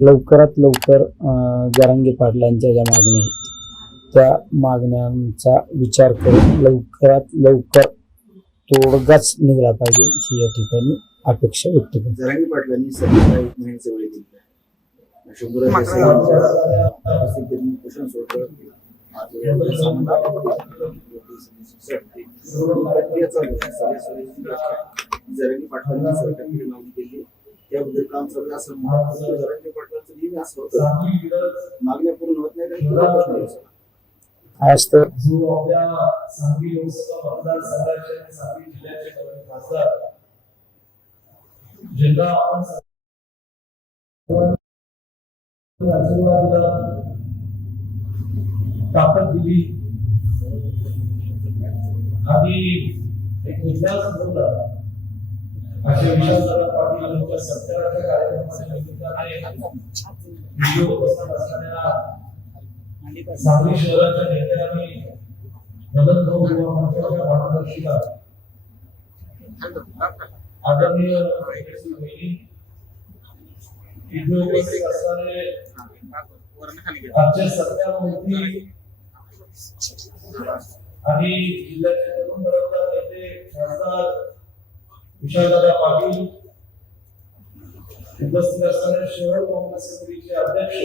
लवकरात लवकर जरांगे पाटलांच्या ज्या मागण्या आहेत त्या मागण्यांचा विचार करून लवकरात लवकर तोडगाच निघाला पाहिजे ही या ठिकाणी अपेक्षा व्यक्त करतो. जरांगे पाटलांनी सरकारला 1 महिन्याचा वेळ दिला. शंभर पोषण सोडलं जरांगे पाटलांनी सरकारकडे मागणी केली त्याबद्दल काम चालू असं जरांगे पाटलांचं नेहमी असं होतं मागण्या पूर्ण होत नाही आज तर सांगली लोकसभा मतदारसंघाचे आणि सांगली जिल्ह्याचे खासदार ज्यांना आपण आशीर्वाद दिला ताकद दिली आणि एक मुद्दा समजला अशा विशाल पाटील यांच्या सत्काराच्या कार्यक्रमाच्या निमित्ताने व्हिडिओ उपस्थित असणाऱ्या सांगली शहराच्या नेत्यांनी मदत भाऊ मंचाच्या मार्गदर्शिका आदरणीय इथे उपस्थित असणारे आजचे सत्यामूर्ती आणि जिल्ह्याचे तरुण बरोबर नेते खासदार विशालदादा पाटील उपस्थित असणारे शहर काँग्रेस समितीचे अध्यक्ष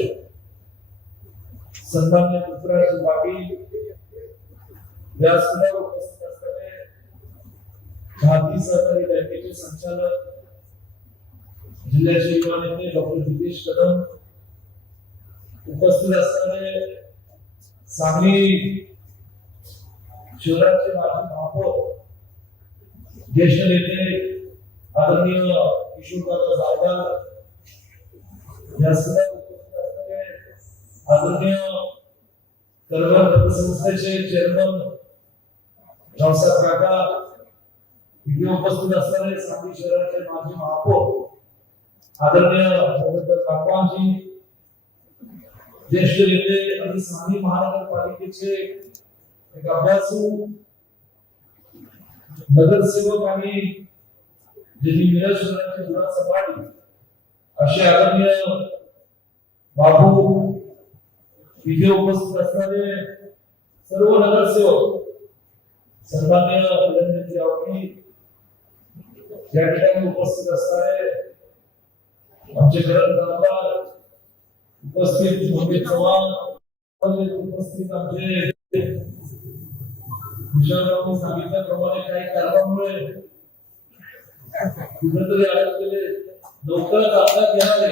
सन्मान्य पृथ्वीराज पाटील व्यासपीठावर उपस्थित असणारे भारतीय सहकारी बँकेचे संचालक जिल्ह्याचे युवा नेते डॉक्टर जितेश कदम उपस्थित असणारे सांगली शहराचे माजी महापौर ज्येष्ठ नेते आदरणीय किशोरदादा जाधव व्यासपीठावर उपस्थित असणारे आदरणीय कलवर पतसंस्थेचे चेअरमन रावसाहेब काका इथे उपस्थित असणारे सांगली शहराचे माजी महापौर आदरणीय काकवांजी ज्येष्ठ नेते आणि सांगली महानगरपालिकेचे एक अभ्यासू नगरसेवक आणि ज्यांनी मिरज शहराची जुना सपाटी असे आदरणीय बाबू इथे उपस्थित असणारे सर्व नगरसेवक सन्मान्य अभिनंदनजी आवडी या ठिकाणी उपस्थित असणारे आमचे गरज आमदार उपस्थित मोहित चव्हाण उपस्थित आमचे विशालरावनी सांगितल्याप्रमाणे काही कारणामुळे कुठेतरी अडकलेले लवकरच अपघात घेणार आहे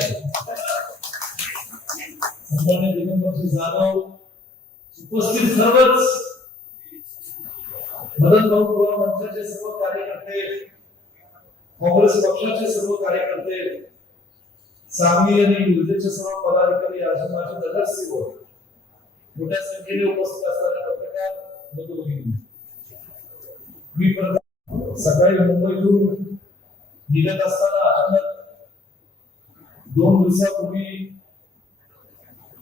सन्मान्य दिगंबरजी जाधव उपस्थित सर्वच मदन भाऊ कुळा मंचाचे सर्व कार्यकर्ते काँग्रेस पक्षाचे सर्व कार्यकर्ते सांगली आणि ऊर्जेचे सर्व पदाधिकारी आज माझे नगरसेवक मोठ्या संख्येने उपस्थित असणारे पत्रकार बंधू-भगिनी मी सकाळी मुंबईतून निघत असताना अचानक 2 दिवसापूर्वी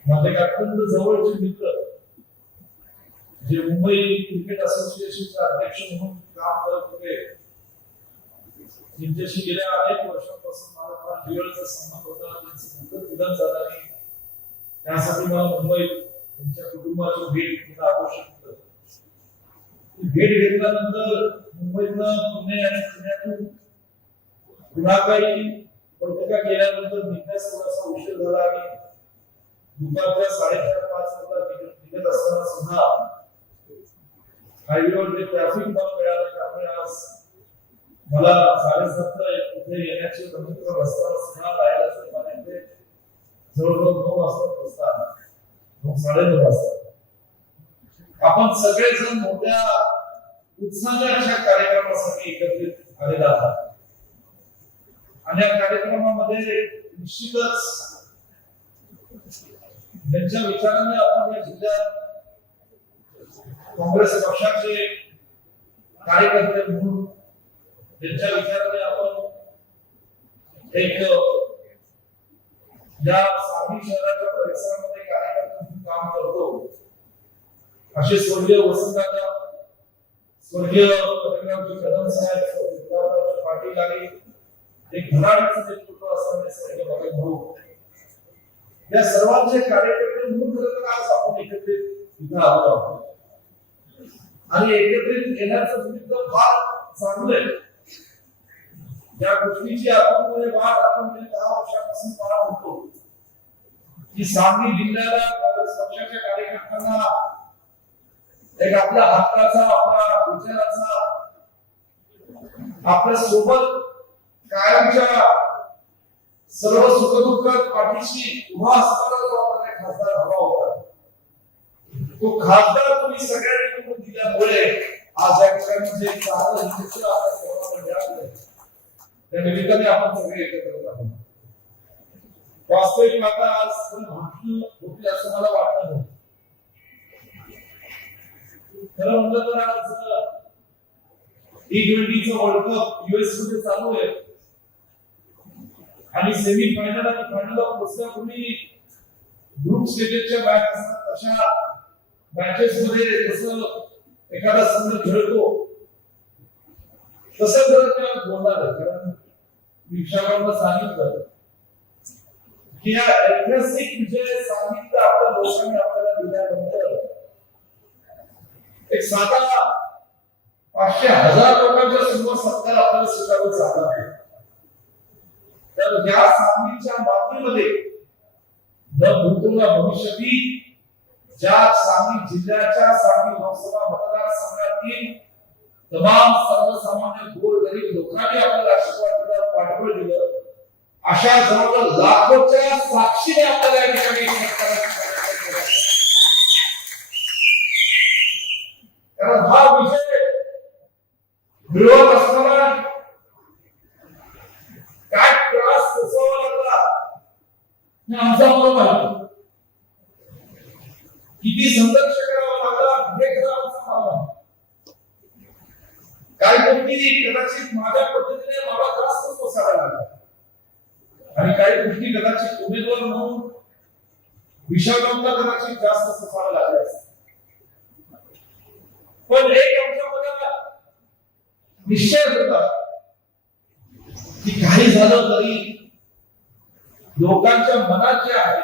माझे अत्यंत जवळचे मित्र जे मुंबई क्रिकेट असोसिएशनचे अध्यक्ष म्हणून काम करत होते त्यांच्याशी गेल्या अनेक वर्षांपासून मला फार जिव्हाळ्याचा संबंध होता त्यांचं दुःखद निधन झालं आणि त्यासाठी मला मुंबईत त्यांच्या कुटुंबाची भेट घेणं आवश्यक होतं. भेट घेतल्यानंतर मुंबईतनं पुणे आणि पुण्यातून पुन्हा काही बैठका केल्यानंतर निघण्यास थोडासा उशीर झाला आणि दुपारच्या 4:30-5 वाजता निघत असताना सुद्धा हायवेवर ट्रॅफिक बंद मिळाला त्यामुळे आज मला 7:30 इथे येण्याची नंतर रस्त्यावर सुद्धा जायला पाहिजे जवळजवळ 9 वाजता पोहोचतात 9:30 वाजता आपण सगळेजण मोठ्या उत्साहाच्या अशा कार्यक्रमासाठी एकत्रित आलेला आहात आणि या कार्यक्रमामध्ये निश्चितच त्यांच्या विचाराने आपण या जिल्ह्यात काँग्रेस पक्षाचे कार्यकर्ते म्हणून त्यांच्या विचाराने आपण एक या सांगली शहराच्या परिसरामध्ये कार्यकर्ते म्हणून काम करतो असे स्वर्गीय वसंतदादा स्वर्गीय पत्रकार कदम साहेब पाटील आणि एक घराण्याचं नेतृत्व असणारे स्वर्गीय मदन भाऊ या सर्वांचे कार्यकर्ते म्हणून खरं तर आज आपण एकत्रित इथं आलो आहोत आणि एकत्रित येण्याचं निमित्त फार चांगलं आहे. या गोष्टीची आपण वाट आपण 10 वर्षापासून पाहत होतो की सांगली जिल्ह्याला काँग्रेस पक्षाच्या कार्यकर्त्यांना एक आपल्या हक्काचा आपल्या विचाराचा आपल्या सोबत कायमच्या सर्व सुखदुःखात पाठीशी उभा असणारा जो आपल्याला खासदार हवा होता तो खासदार तुम्ही सगळ्यांनी निवडून दिल्यामुळे आज या ठिकाणी जे चांगलं यश आपल्या सर्वांना मिळालं त्या निमित्ताने आपण सगळे एकत्र आहोत. वास्तविक आता आज भाषण होतील असं मला वाटत नाही. खरं म्हणलं तर आज T20चं वर्ल्ड कप US मध्ये चालू आहे आणि सेमी फायनल आणि फायनलला पोहोचण्यापूर्वी ग्रुप स्टेजेसच्या मॅच असतात तशा मॅचेस मध्ये जसं एखादा संघ खेळतो तसं जर त्याला बोलणार आहे. कारण विक्षापनाला सांगितलं की या ऐतिहासिक विजय सांगितलं आपल्या लोकांनी आपल्याला दिल्यानंतर एक साधा 500,000 लोकांच्या समोर सत्कार आपल्याला स्वीकारावं लागणार आहे. तर या सांगलीच्या मातीमध्ये न भूतपूर्व भविष्यातील ज्या सांगली जिल्ह्याच्या सांगली लोकसभा मतदारसंघातील तमाम सर्वसामान्य गोरगरीब लोकांनी आपल्याला आशीर्वाद दिला पाठबळ दिलं अशा जवळजवळ लाखोच्या साक्षीने आपल्याला या ठिकाणी कारण हा विजय मिळवत असताना काय त्रास सोसावा लागला हे आमचा मला माहिती. किती संघर्ष करावा लागला हे खरं आमचा मला. काही गोष्टी कदाचित माझ्या पद्धतीने मला त्रास सोसावा लागला आणि काही गोष्टी कदाचित उमेदवार म्हणून विषाणूंना कदाचित जास्त सोसायला लागल्या असतील. पण एक आमच्यामध्ये निश्चय होता की काही झालं तरी लोकांच्या मनात जे आहे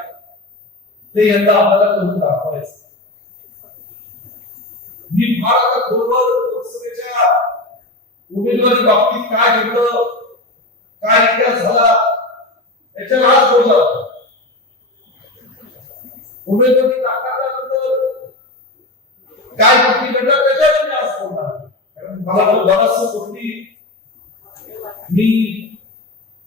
ते यंदा आम्हाला करून दाखवायचं. मी फार आता खोलवर लोकसभेच्या उमेदवारी बाबतीत काय घडलं काय इतिहास झाला याच्यावर आज बोलला. उमेदवारी नाकारल्यानंतर काय गोष्टी घडल्या त्याच्यावर मी आज बोलणार. कारण मला बऱ्याचशा गोष्टी मी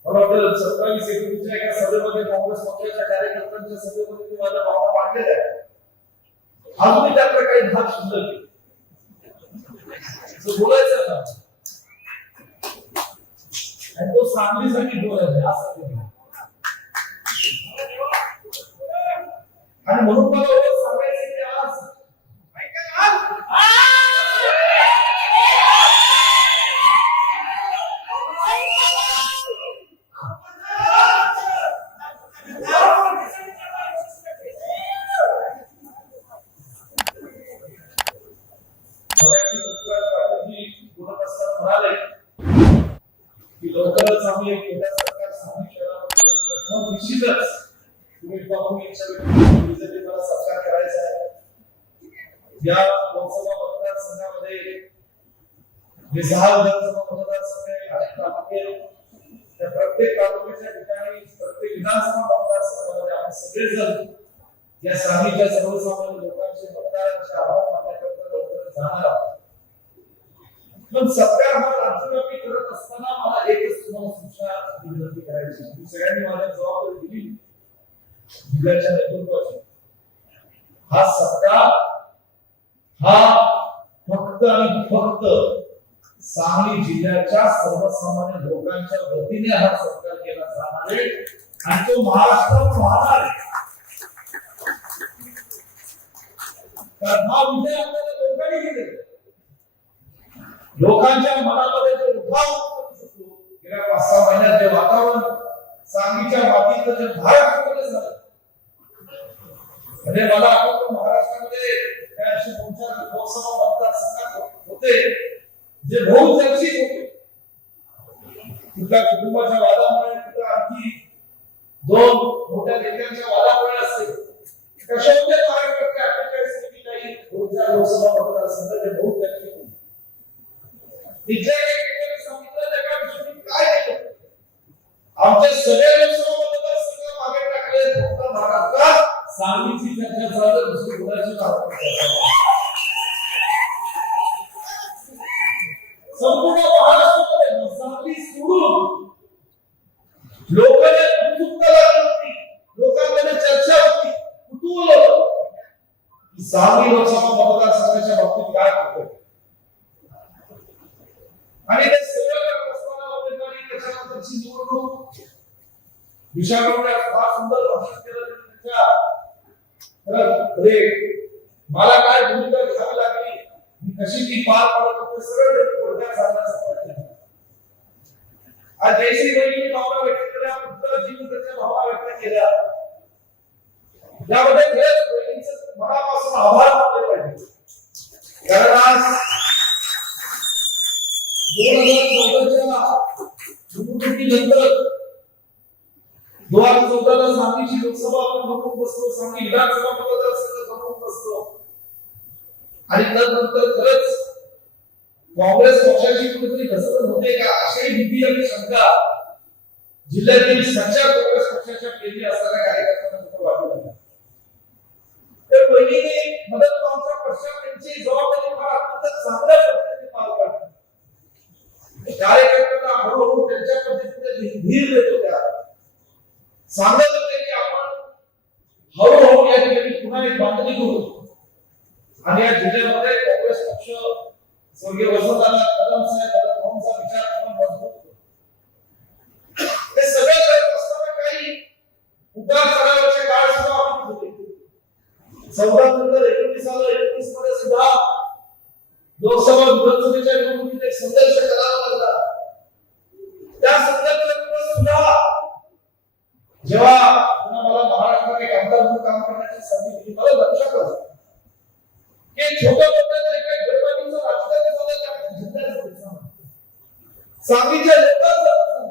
मला वाटतं 27 एप्रिलच्या एका सभेमध्ये काँग्रेस पक्षाच्या कार्यकर्त्यांच्या सभेमध्ये मी माझ्या भावना मांडलेल्या आहेत. अजूनही त्यातला काही भाग शिल्लक बोलायचं ना आणि तो सांगलीसाठी बोलायचा असं आणि म्हणून मला एवढं सांगायचं की आज म्हणाले की लवकरच आम्ही एक केंद्र सरकार स्थानिक शहरामध्ये निश्चितच तुम्ही मला सरकार करायचं आहे. या लोकसभा मतदारसंघामध्ये जे 6 विधानसभा मतदारसंघ आहेत त्या प्रत्येक तालुक्याच्या ठिकाणी प्रत्येक विधानसभा मतदारसंघामध्ये आपण सगळेजण या सांगलीच्या सर्वसामान्य लोकांचे मतदारांचे आभार मानण्याकरता लवकरच जाणार आहोत. पण सरकार हा राज्यव्यापी करत असताना मला एकच तुम्हाला सूचना विनंती करायची की सगळ्यांनी माझ्या जबाबदारी दिली जिल्ह्याच्या नेतृत्वाची. हा सरकार हा फक्त आणि फक्त सांगली जिल्ह्याच्या सर्वसामान्य लोकांच्या वतीने हा सरकार केला जाणार आहे आणि तो महाराष्ट्रात राहणार आहे. कारण हा विजय आपल्याला लोकांनी दिले. लोकांच्या मनामध्ये जो उठाव गेल्या 5-6 महिन्यात जे वातावरण सांगलीच्या मातीत जे भारतामध्ये झालं म्हणजे मला आठवतं महाराष्ट्रामध्ये असे 2-4 लोकसभा मतदारसंघात होते जे बहुचर्चित होते. कुठल्या कुटुंबाच्या वादामुळे कुठल्या आणखी 2 मोठ्या नेत्यांच्या वादामुळे महाराष्ट्रात सांगलीची चर्चा चालत दुसरी कोणाची संपूर्ण महाराष्ट्रामध्ये सांगली सोडून लोकांना उत्सुकता लागली होती, लोकांमध्ये चर्चा होती, कुतूहल होतं की सांगली लोकसभा मतदारसंघाच्या बाबतीत काय होतं आणि ते सगळं करत असताना उमेदवारी त्याच्यानंतरची निवडणूक विशाखामध्ये फार सुंदर भाषण केलं मला काय भूमिका घ्यावी लागली, मी कशी ती पार पाडत होते, सगळं थोडक्यात सांगण्याचा आज जयश्री वहिनी भावना व्यक्त केल्या, पुत्र जीवन त्याच्या भावना व्यक्त केल्या, यामध्ये खरंच वहिनीचं मनापासून आभार मानले पाहिजे. कारण आज 2014च्या निवडणुकीनंतर 2014ला सांगलीची लोकसभा आपण गमावून बसलो, सांगली विधानसभा मतदारसंघ गमावून बसलो आणि त्यानंतर खरंच काँग्रेस पक्षाची कुठेतरी घसरण होते का अशी भीती आणि शंका जिल्ह्यातील सच्चा काँग्रेस पक्षाच्या केंद्रीय असणाऱ्या कार्यकर्त्यांना कुठे वाटू लागला. तर पहिलीने मदत कामच्या पक्षात त्यांची जबाबदारी फार अत्यंत चांगल्या पद्धतीने पार पाडली. कार्यकर्त्यांना हळूहळू त्यांच्या पद्धतीने धीर देत होत्या, सांगत होते की आपण हळूहळू या ठिकाणी पुन्हा एक बांधणी करू आणि या जिल्ह्यामध्ये काँग्रेस पक्ष स्वर्गीय वसंतदादा कदम साहेब भाऊंचा विचार करून मजबूत होतो. हे सगळे करत असताना काही उतार चढावाचे काळ सुद्धा आपण होते. 14 नंतर 19 आलं, 21 मध्ये सुद्धा लोकसभा विधानसभेच्या निवडणुकीत एक संघर्ष करावा लागला. त्या संघर्षात सुद्धा जेव्हा पुन्हा मला महाराष्ट्रात एक आमदार म्हणून काम करण्याची संधी दिली, मला लक्षात आलं की छोट्या मोठ्या जे काही गडबडीचं राजकारण झालं ते आपल्या जिल्ह्याचं नुकसान, सांगलीच्या लोकांचं,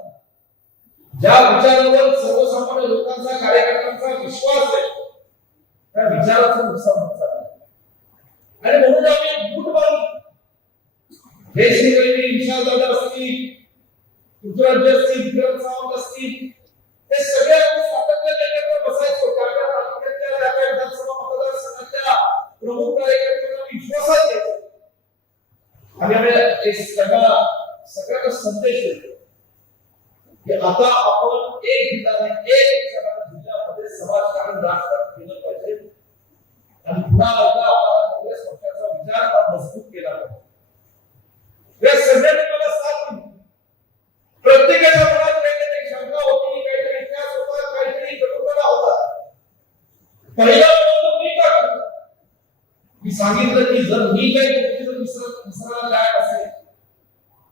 ज्या विचारावर सर्वसामान्य लोकांचा कार्यकर्त्यांचा विश्वास आहे त्या विचाराचं नुकसान होत चाललं. आणि म्हणून आम्ही बूट मारली. हे श्रीवैनी विशालदादा असतील, पृथ्वीराज असतील, विक्रम सावंत असतील, हे सगळे आम्ही सातत्याने एकत्र बसायचो. त्या तालुक्यातल्या त्या विधानसभा मतदारसंघाच्या प्रमुख कार्यकर्त्यांना विश्वासात घ्यायचो आणि आम्ही एक सगळ्यांना संदेश देतो की आता आपण एक ठिकाणी एक विचाराने जिल्ह्यामध्ये समाजकारण राजकारण केलं पाहिजे आणि पुन्हा एकदा आपण काँग्रेस पक्षाचा विचार मजबूत केला पाहिजे. या सगळ्यांनी मला साथ दिली. प्रत्येकाच्या मनात काहीतरी शंका होती, काहीतरी इतिहास होता, काहीतरी गडबडा होता. पहिला मी टाकतो, मी सांगितलं की जर मी काही गोष्टीचं विसरायला लायक असेल,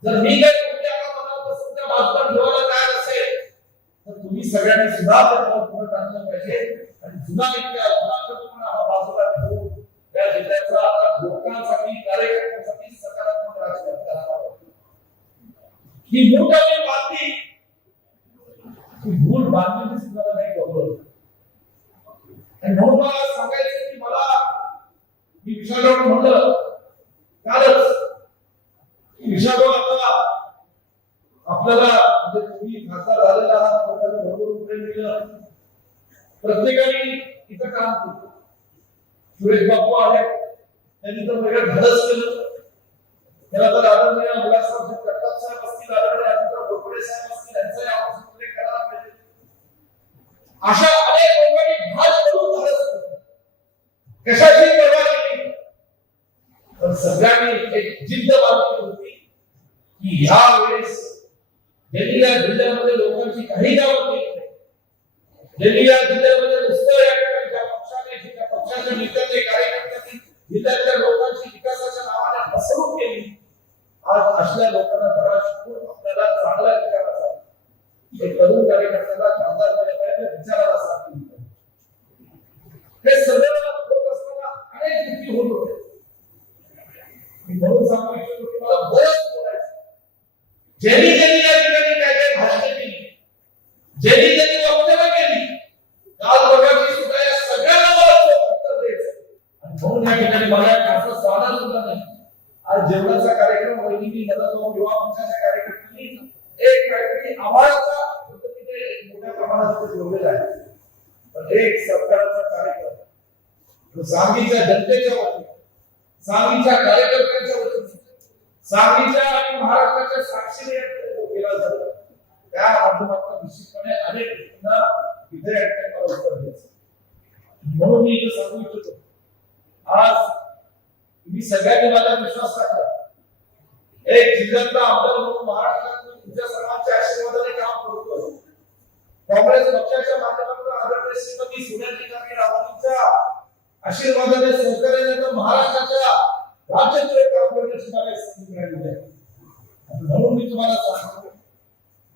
जर मी काही गोष्टी आता मनात त्या बाजूला ठेवायला लायक असेल तर तुम्ही सगळ्यांनी सुद्धा त्याला पुढे टाकलं पाहिजे आणि जुना इतिहास जुना कल्पना हा बाजूला ठेवून त्या जिल्ह्याचा लोकांसाठी कार्यकर्त्यांसाठी सकारात्मक राजकारण करायला पाहिजे. ही मूठ आम्ही बांधली, ही मूठ बांधली सुद्धा नाही बरोबर. आणि म्हणून मला सांगायचं की मला मी विशालराव म्हणलं कालच विशालराव आता आपल्याला म्हणजे तुम्ही खासदार झालेला आहात, भरपूर प्रेम दिलं, प्रत्येकाने इथं काम केलं. सुरेश बापू आहे, त्यांनी तर वेगळं धाडस केलं. त्याला तर आदरणीय मुलासाहेब जगताप साहेब असतील, आदरणीय अजितराव घोरपडे साहेब असतील, यांचाही आपण उल्लेख करायला पाहिजे. अशा अनेक लोकांनी भाग करून धाडस केलं. कशाची पर्वा केली, पण सगळ्यांनी एक जिद्द बांधली होती की ह्या वेळेस ज्यांनी या जिल्ह्यामध्ये लोकांची काही कामं केली नाही, ज्यांनी या जिल्ह्यामध्ये नुसतं या ठिकाणी ज्या पक्षाने ज्या पक्षाच्या नेत्यांनी कार्यकर्त्यांनी जिल्ह्यातल्या लोकांची विकासाच्या नावाने फसवणूक केली, आज अशा लोकांना धडा शिकून आपल्याला चांगला विचाराचा एक तरुण कार्यकर्त्याला खासदार करायला विचारायला सांगितलं. हे सगळं होत असताना अनेक गोष्टी होत होत्या. म्हणून सांगू इच्छितो की मला बरंच बोलायचं. ज्यांनी या ठिकाणी काय काय भाषणे केली, ज्यांनी वक्तव्य केली, काल परवाची सुद्धा या सगळ्यांना मला उत्तर द्यायचं. आणि म्हणून या ठिकाणी मला खासं स्वागत सुद्धा नाही. आज जेवणाचा कार्यक्रम वैदिकी मदत युवा मंचाच्या कार्यक्रमांनी एक काहीतरी आम्हालाचा पद्धतीने मोठ्या प्रमाणात जोडलेला आहे. पण एक सरकारचा कार्यक्रम सांगलीच्या जनतेच्या वतीने, सांगलीच्या कार्यकर्त्यांच्या वतीने, सांगलीच्या आणि महाराष्ट्राच्या साक्षीने केला जातो, त्या माध्यमातून निश्चितपणे अनेक गोष्टींना इथे मला उत्तर द्यायचं. म्हणून मी इथे सांगू इच्छितो, आज तुम्ही सगळ्यांनी माझा विश्वास टाकला. एक जिल्ह्यातला आमदार म्हणून महाराष्ट्रात तुमच्या सर्वांच्या आशीर्वादाने काम करतो. काँग्रेस पक्षाच्या माध्यमातून आदरणीय श्रीमती सोनिया गांधी राहुलजींच्या आशीर्वादाने सहकार्याने महाराष्ट्राच्या राज्याचे काम करण्याची मला संधी मिळाली आहे. म्हणून मी तुम्हाला सांगतो,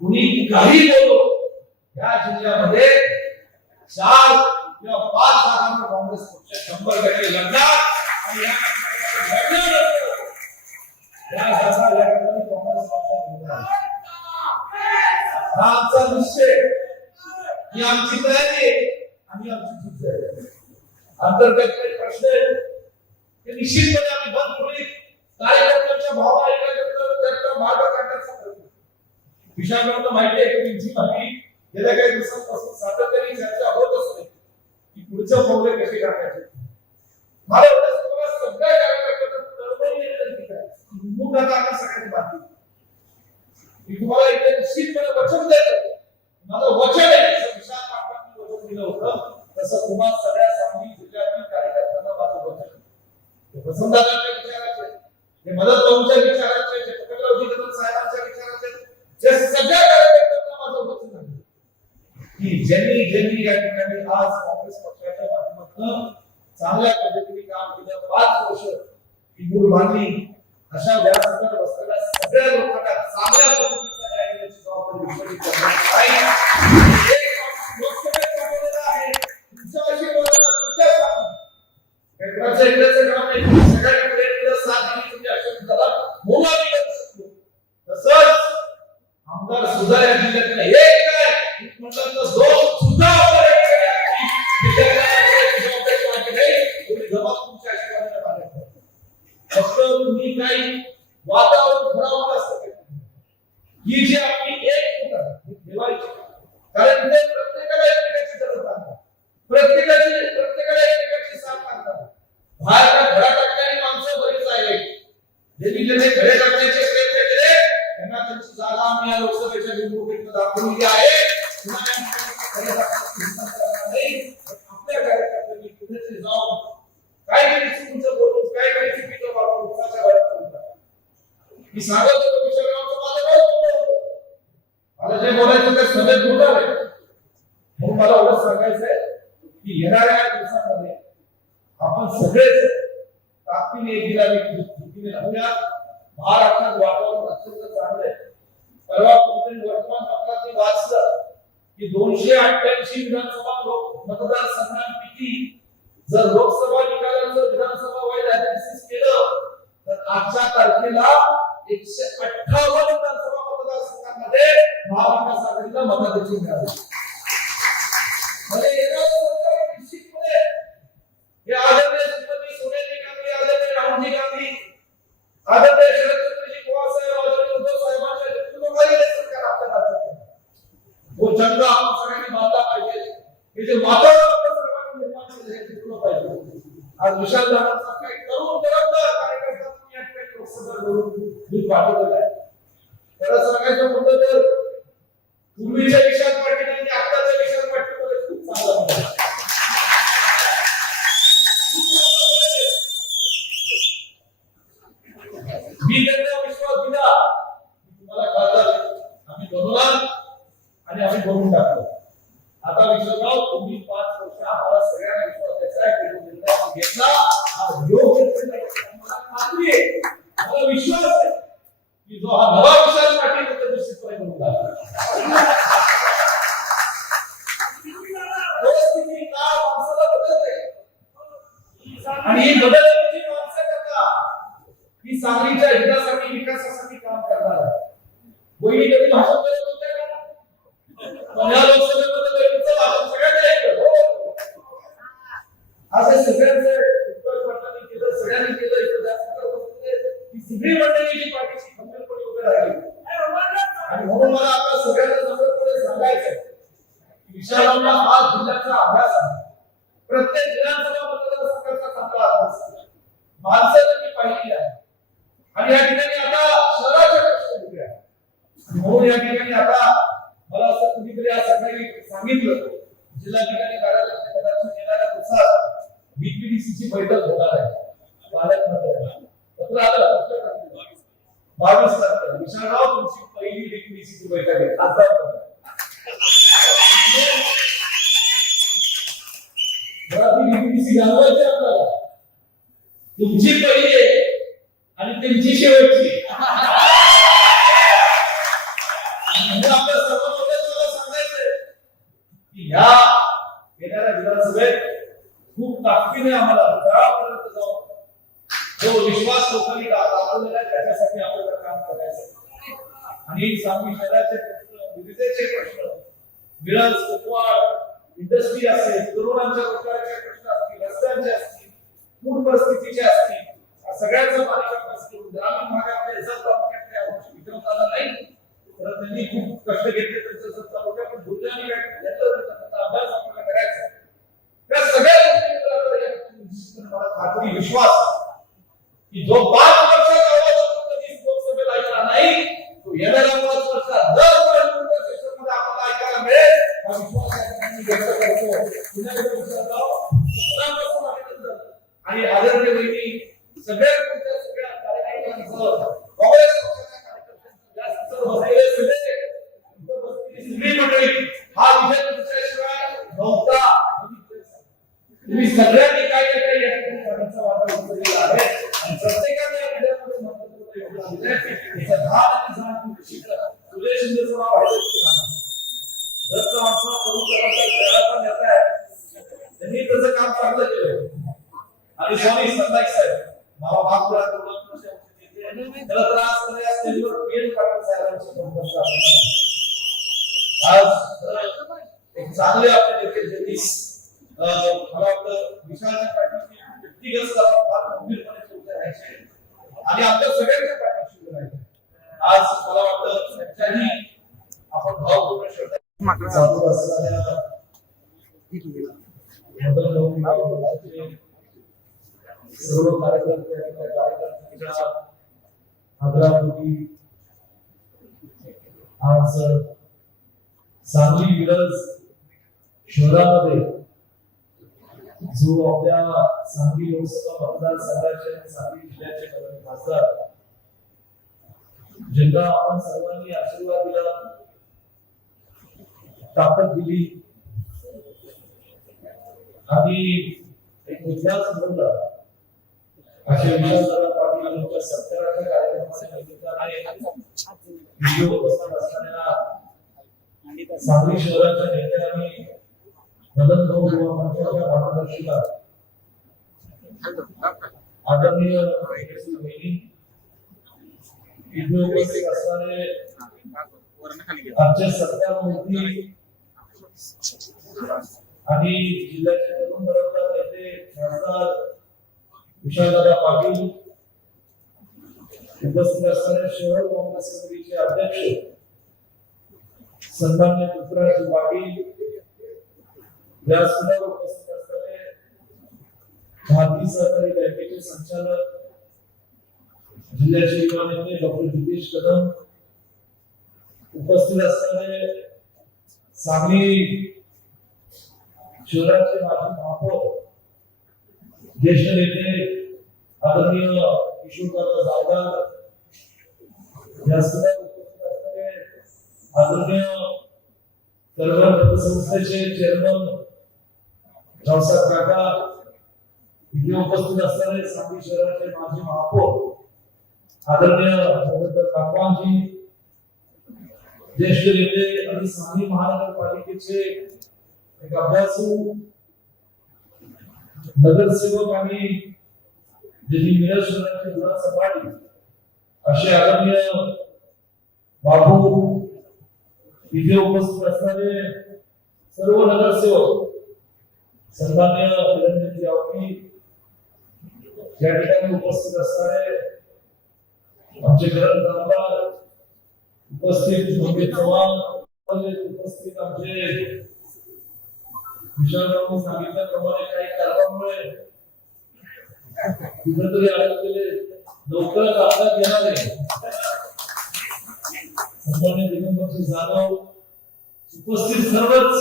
कुणी काही बोलो, या जिल्ह्यामध्ये 4 किंवा 5 जागांवर काँग्रेस पक्ष 100% लढणार आणि या जागा या ठिकाणी काँग्रेस पक्षात हा आमचा निश्चय, ही आमची तयारी आणि आमची जिद्द आहे. अंतर्गत काही प्रश्न ते निश्चितपणे आम्ही बंद करू. कार्यकर्त्यांच्या भावना ऐकल्यानंतर त्याचा मार्ग काढण्याचा प्रयत्न. विशाखांना माहिती आहे की तुमची माहिती गेल्या काही दिवसांपासून सातत्याने चर्चा होत असते की पुढचं पाऊल कसे टाकायचे. मला वाटतं तुम्हाला सगळ्या कार्यकर्त्यांना तळमळीने विनंती आहे, मूळ आता सगळ्यांनी बातमी मी तुम्हाला इथे निश्चितपणे वचन देतो. माझं वचन आहे, जसं विशाल पाटलांनी वचन दिलं होतं तसं तुम्हाला सगळ्या सांगली जिल्ह्यातील कार्यकर्त्यांना माझं वचन आहे. वसंतदादांच्या विचाराचे, हे मदत भाऊंच्या विचाराचे, जे पटकरावजी कदम साहेबांच्या विचाराचे, जे सगळ्या कार्यकर्त्यांना माझं वचन आहे की ज्यांनी या ठिकाणी आज काँग्रेस पक्षाच्या माध्यमातून चांगल्या पद्धतीने काम केलं, 5 वर्ष ही मूळ बांधली, अशा व्यासपीठावर बसलेल्या सगळ्या लोकांना चांगल्या पद्धतीचा न्याय देण्याची जबाबदारी विश्वासित करण्यात आहे. एक लोकसभेत पाठवलेला आहे, तुमच्या आशीर्वादाला तुमच्या साथ इकडेचं काम नाही, सगळ्यांकडे एकदा साथ दिली तुम्ही आशीर्वादाला मोला मी करू शकतो. तसंच आमदार सुद्धा या जिल्ह्यातला एक काय म्हटलं तर 2 सुद्धा आपल्याला तुमच्या आशीर्वादाने बांधले. फक्त तुम्ही काही वातावरण खराब असतं ही जी आपली एक ठेवायची, कारण ते प्रत्येकाला एकमेकाची गरज आहे, प्रत्येकाला एकमेकाची साथ लागतात. बाहेरला घडा टाकणारी माणसं बरीच आहे, ज्यांनी घडे टाकण्याचे प्रयत्न केले त्यांना त्यांची जागा आम्ही या लोकसभेच्या निवडणुकीत दाखवली आहे. आपल्या कार्यकर्त्यांनी कुठेतरी जाऊन काहीतरी चुकीचं बोलून काहीतरी चुकीचं वापरून कुणाच्या घरात बोलतात. मी सांगत होतो विषयाचं माझं काय होतं, मला जे बोलायचं त्या सभेत बोलणार आहे. म्हणून मला एवढं सांगायचं आहे की येणाऱ्या दिवसांमध्ये आपण सगळेच ताकदीने एकमेकांनी राहूया. महाराष्ट्रात वातावरण अत्यंत चांगलं आहे. परवा कुठेतरी वर्तमानपत्रात वाचलं की 288 विधानसभा मतदारसंघांपैकी जर लोकसभा निकालाचं विधानसभा वाईज ऍनालिसिस केलं तर आजच्या तारखेला 158 विधानसभा मतदारसंघांमध्ये महाविकास आघाडीला मताधिक्य मिळाले. म्हणजे येणारं सरकार निश्चितपणे हे आदरणीय श्रीमती सोनिया गांधी, आदरणीय राहुल गांधी, आदरणीय शरदचंद्रजी पवार साहेब, आदरणीय उद्धव साहेबांच्या नेतृत्वाखाली हे सरकार आपल्या राज्यात आहे. वो चंद्र आपण सगळ्यांनी बांधला पाहिजे, हे जे वातावरण आपण सर्वांनी निर्माण केलं हे टिकलं पाहिजे. आज विशाल दादांचा काही तरुण कार्यकर्ता तुम्ही या ठिकाणी लोकसभेत दूध पाठवलेलं आहे. त्याला सांगायचं म्हटलं तर पूर्वीच्या विशाल पाटील आणि आताच्या विशाल पाटील खूप चांगला आहे. मी त्यांना विश्वास दिला तुम्हाला खासदार आम्ही बनवणार आणि आम्ही बनवून टाकलो. आता विश्वासराव तुम्ही 5 वर्ष आम्हाला सगळ्यांना विश्वास द्यायचा आहे, घेतला हा योग्य मला खात्री आहे, मला विश्वास आहे की जो हा नवा विशाल पाटील तो निश्चितपणे बनवून टाकणार. परिस्थिती का माणसाला बदलते आणि ही बदलण्याची माणसं करतात ही सांगलीच्या हितासाठी विकासासाठी काम करणार आहे. वहिनी कधी भाषण करत होत्या का? पण या लोकसभेमध्ये वहिनीचं भाषण सगळ्यांनी ऐकलं. असं सगळ्यांचं केलं, सगळ्यांनी केलं. इथं जास्त की सगळी मंडळी जी पाठीशी खंबीरपणे उभे राहिली आणि म्हणून मला आता सगळ्यांना नम्रपणे सांगायचं विशालांना आज जिल्ह्याचा अभ्यास आहे. प्रत्येक विधानसभा मतदारसंघाचा चांगला अभ्यास आहे. माणसं त्यांनी पाहिली आहे आणि या ठिकाणी आता शहराच्या लक्ष दिले आहे. म्हणून या ठिकाणी आता मला असं कुणीतरी आज सकाळी सांगितलं जिल्हाधिकारी कार्यालयात कदाचित येणाऱ्या दिवसात बीपीडीसीची बैठक होणार आहे. पालकमंत्र्यांना पत्र आलं 22 तारखेला विशाळराव तुमची पहिली बीपीडीसीची बैठक आहे. आता बीपीडीसी घालवायची आपल्याला तुमची पहिली आहे आणि त्यांची शेवटची. म्हणजे आपल्या सर्वांमध्ये मला सांगायचंय की ह्या येणाऱ्या विधानसभेत खूप ताकदीने आम्हाला तळापर्यंत जाऊन जो विश्वास लोकांनी दाखवलेला आहे त्याच्यासाठी आपल्याला काम करायचं आणि सांगली शहराचे प्रश्न, विविधतेचे प्रश्न, मिरज, कोकवाड, इंडस्ट्री असेल, तरुणांच्या रोजगाराचे प्रश्न असतील, रस्त्यांचे असतील, पूर परिस्थितीचे असतील, सगळ्यांचा बारीक करून ग्रामीण भागामध्ये जर तालुक्यातल्या विक्रमताला नाही तर त्यांनी खूप कष्ट घेतले. त्यांचं जर तालुक्या पण दुर्दैवी त्याचा अभ्यास आपल्याला करायचा. त्या सगळ्या गोष्टी मला खात्री विश्वास की जो 5 वर्षात कधीच लोकसभेला ऐकला नाही तो येणाऱ्या 5 वर्षात दर सेशनमध्ये आपल्याला ऐकायला मिळेल हा विश्वास व्यक्त करतो. आणि आदरणीय वहिनी सगळ्या कार्यकर्त्यांसह काँग्रेस पक्षाच्या कार्यकर्त्यांसह सगळी मंडळी हा विजय तुमच्याशिवाय नव्हता. तुम्ही सगळ्यांनी काही ना काही करण्याचा वाटा उचललेला आहे आणि प्रत्येकाने या विजयामध्ये महत्त्वपूर्ण योगदान दिले. याचा धार आणि जाण सुरेश शिंदेचं नाव जर का आमचा प्रमुख नेता आहे त्यांनी त्याचं काम चांगलं केलं आणि स्वामी संताई साहेब मला भाग त्याला त्रास करण्यास स्टेजवर पीएल पाटील साहेबांची आज एक चांगले आपले देखील ज्यांनी मला वाटतं विशालच्या पाठीशी व्यक्तिगत फार गंभीरपणे उभे राहायचे आणि आपल्या सगळ्यांच्या पाठीशी उभे राहायचे. आज मला वाटतं त्यांच्याही आपण भावपूर्ण श्रद्धा चालू असणाऱ्या सर्व कार्यकर्ते आणि कार्यकर्त्यांच्या आग्रहापोटी आज सांगली मिरज शहरामध्ये जो आपल्या सांगली लोकसभा मतदारसंघाचे आणि सांगली जिल्ह्याचे नवीन खासदार ज्यांना आपण सर्वांनी आशीर्वाद दिला, ताकद दिली आणि एक इतिहास घडवला असे विशालदादा पाटील यांच्या 70व्या कार्यक्रमाच्या निमित्ताने व्हिडिओ बसत असताना सांगली शहराच्या नेत्यांनी मदन भाऊ मंचाच्या मार्गदर्शनात आदरणीय वहिनी व्हिडिओ उपस्थित असणारे आमचे सत्तामूर्ती आणि जिल्ह्याचे तरुण बरोबर नेते खासदार विशालदादा पाटील, उपस्थित असणारे शहर काँग्रेस समितीचे अध्यक्ष सन्माननीय पृथ्वीराज पाटील, व्यासपीठावर उपस्थित असणारे भारतीय सहकारी बँकेचे संचालक जिल्ह्याचे युवा नेते डॉक्टर जितेश कदम, उपस्थित असणारे सांगली शहराचे माजी महापौर ज्येष्ठ नेते आदरणीय किशोरकाका जावदार, व्यासपीठावर उपस्थित असणारे आदरणीय कलवर पतसंस्थेचे चेअरमन रावसाहेब काका, इथे उपस्थित असणारे सांगली शहराचे माजी महापौर आदरणीय काकवांजी, ज्येष्ठ नेते आणि सांगली महानगरपालिकेचे एक अभ्यासू नगरसेवक आणि ज्यांनी मिरज शहराची धुरा सांभाळली असे आदरणीय बाबू, इथे उपस्थित असणारे सर्व नगरसेवक, सन्माननीय निरंजन गावकी, या ठिकाणी उपस्थित असणारे आमचे ग्रंथ आमदार, उपस्थित मंगेश चव्हाण, उपस्थित आमचे विशालरावने सांगितल्याप्रमाणे काही कारणामुळे कुठेतरी अडकलेले लवकरच आपल्यात येणार आहे. सन्माननीय दिगंबरजी जाधव, उपस्थित सर्वच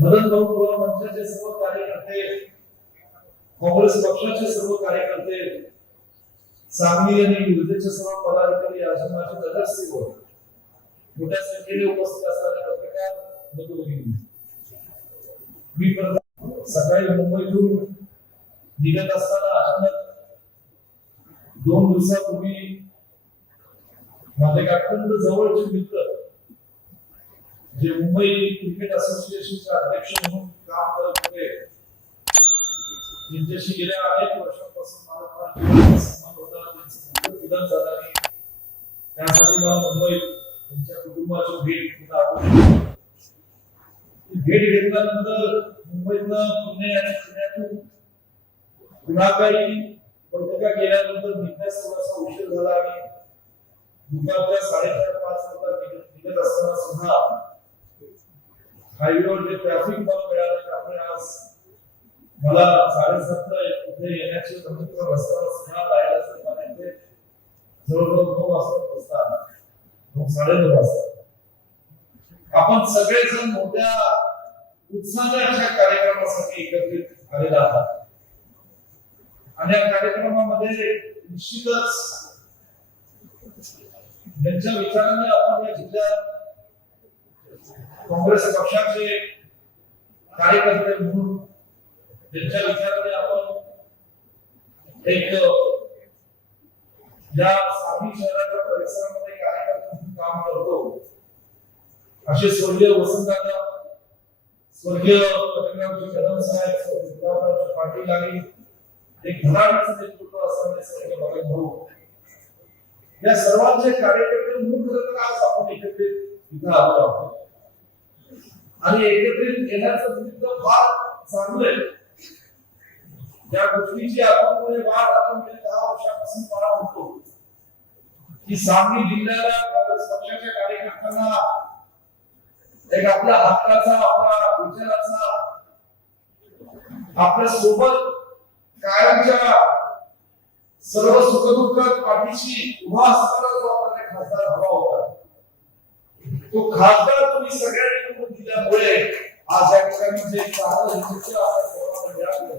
मदन भाऊ कुळा मंचाचे सर्व कार्यकर्ते, काँग्रेस पक्षाचे सर्व कार्यकर्ते, सांगली आणि विजेचे सर्व पदाधिकारी, आश्रमाचे सदस्य, मोठ्या संख्येने उपस्थित असणारे पत्रकार बंधू-भगिनी, मी सकाळी मुंबईतून निघत असताना अचानक 2 दिवसापूर्वी माझे अत्यंत जवळचे मित्र जे मुंबई क्रिकेट असोसिएशनचे अध्यक्ष म्हणून काम करत होते, त्यांच्याशी गेल्या अनेक वर्षांपासून मला संबंध होता. त्यांचं निधन झालं आणि त्यासाठी मला मुंबईत त्यांच्या कुटुंबाची भेट घेतल्यानंतर मुंबईतनं पुणे आणि पुण्यातून पुन्हा काही बैठका केल्यानंतर निघण्यास थोडासा उशीर झाला आणि दुपारच्या 4:30-5 वाजता निघत असताना सुद्धा हायवेवर जे ट्रॅफिक मला मिळालं, त्यामुळे आज मला 7:30 इथे येण्याची नंतर रस्त्यावर सुद्धा जायला असं जवळजवळ 9 वाजता पोहोचतात, 9-9:30 वाजता. आपण सगळेजण मोठ्या उत्साहाच्या कार्यक्रमासाठी एकत्रित आलेला आहात आणि या कार्यक्रमामध्ये निश्चितच ज्यांच्या विचाराने आपण या जिल्ह्यात काँग्रेस पक्षाचे कार्यकर्ते म्हणून ज्यांच्या विचाराने आपण एक या सांगली शहराच्या परिसरामध्ये कार्यकर्ते म्हणून काम करतो, असे स्वर्गीय वसंतदादा, स्वर्गीय पटकरावजी कदम साहेब, स्वर्गीय पाटील आणि एक घराण्याचं नेतृत्व असणारे स्वर्गीय मदन भाऊ, या सर्वांचे कार्यकर्ते म्हणून खरं तर आज आपण एकत्रित इथं आलो आहोत आणि एकत्रित येण्याचं निमित्त फार चांगलं आहे. या गोष्टीची आपण वाट 10 वर्षापासून पाहत होतो की सांगली जिल्ह्याला काँग्रेस पक्षाच्या कार्यकर्त्यांना एक आपल्या हक्काचा, आपल्या विचाराचा, आपल्या सोबत कायमच्या सर्व सुखदुःखात पाठीशी उभा असताना जो आपल्याला खासदार हवा होता, तो खासदार तुम्ही सगळ्यांनी निवडून दिल्यामुळे आज या ठिकाणी जे चांगलं यशस्वी आपल्या सर्वांना मिळालं,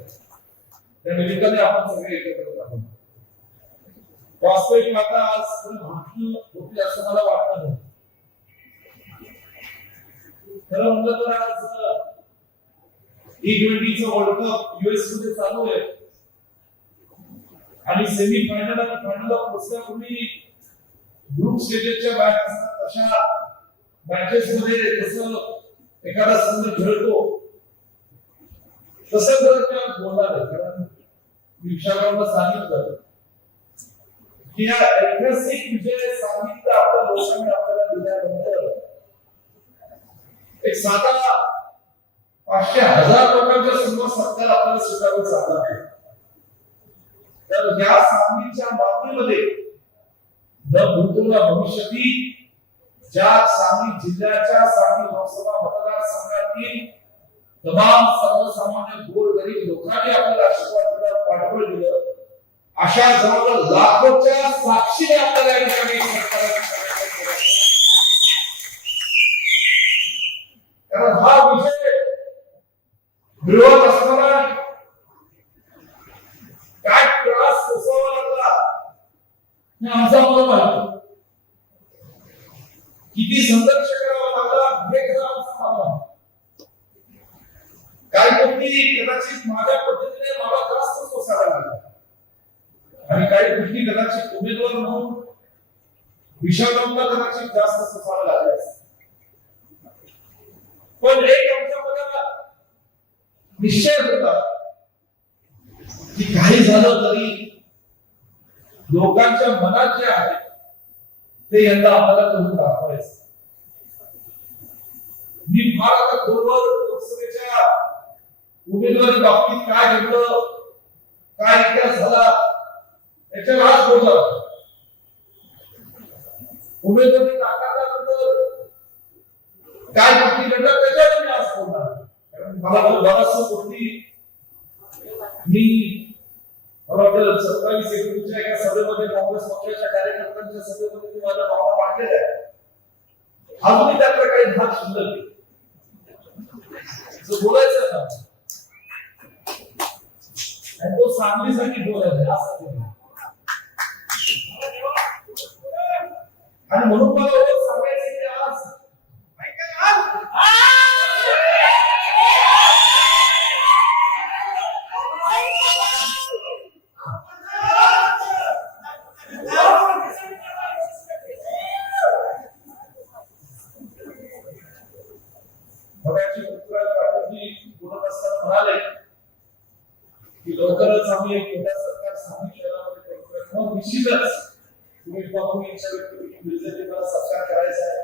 त्या निमित्ताने आपण सगळे एकत्र आहोत. वास्तविक आता आज भाषण होती असं मला वाटत नाही. खरं म्हणलं तर आज T20चं वर्ल्ड कप US मध्ये चालू आहे आणि सेमी फायनल आणि फायनलला पोहोचण्यापूर्वी ग्रुप स्टेजेसच्या मॅच असतात, तशा मॅचेस मध्ये जसं एखादा संघ खेळतो तसं जर त्या बोलणार आहे. कारण विशालरावनं सांगितलं की या ऐतिहासिक विजय सांगितलं आपल्या लोकांनी आपल्याला दिल्यानंतर एक साधा 500,000 लोकांच्या समोर सरकार आपल्याला स्वीकारून चालणार आहे. तर या सांगलीच्या मातीमध्ये न भूतपूर्व भविष्यातील ज्या सांगली जिल्ह्याच्या सांगली लोकसभा मतदारसंघातील तमाम सर्वसामान्य गोरगरीब लोकांनी आपल्याला आशीर्वाद दिला, पाठबळ दिलं, अशा जवळ लाखोच्या साक्षीने आपल्याला या ठिकाणी कारण हा विजय मिळवत असताना काय त्रास सोसावा लागला हे आमचा मला माहिती, किती संघर्ष करावा लागला हे खरं आमचा मला. काही गोष्टी कदाचित माझ्या पद्धतीने मला त्रास सोसायला लागला आणि काही गोष्टी कदाचित उमेदवार म्हणून विशालरावला कदाचित जास्त सोसायला लागल्या. पण एक आमच्या मनाला निश्चय होता की काही झालं तरी लोकांच्या मनात जे आहे ते यंदा आम्हाला करून दाखवायचं. मी फार आता खोलवर लोकसभेच्या उमेदवारी बाबतीत काय घडलं, काय इतिहास झाला याच्यावर आज बोलला. उमेदवारी नाकारल्यानंतर काय गोष्टी घडतात त्याच्यावर मी आज बोलणार, कारण मला बऱ्याचशा गोष्टी मी सरकारी सेक्रेटरीच्या एका सभेमध्ये काँग्रेस पक्षाच्या कार्यकर्त्यांच्या सभेमध्ये मी माझ्या भावना मांडलेल्या आहेत. अजूनही त्यातला काही भाग शिल्लक बोलायचं ना, आणि तो सांगलीसाठी बोलायचा असं, आणि म्हणून मला एवढं सांगायचं की आज बोलत असताना म्हणाले की लवकरच आम्ही एक मोठ्या सरकार स्थानिक शहरामध्ये करू. निश्चितच सुरेश बाबू यांच्या व्यक्तिगत बीजेपीला सरकार करायचं आहे.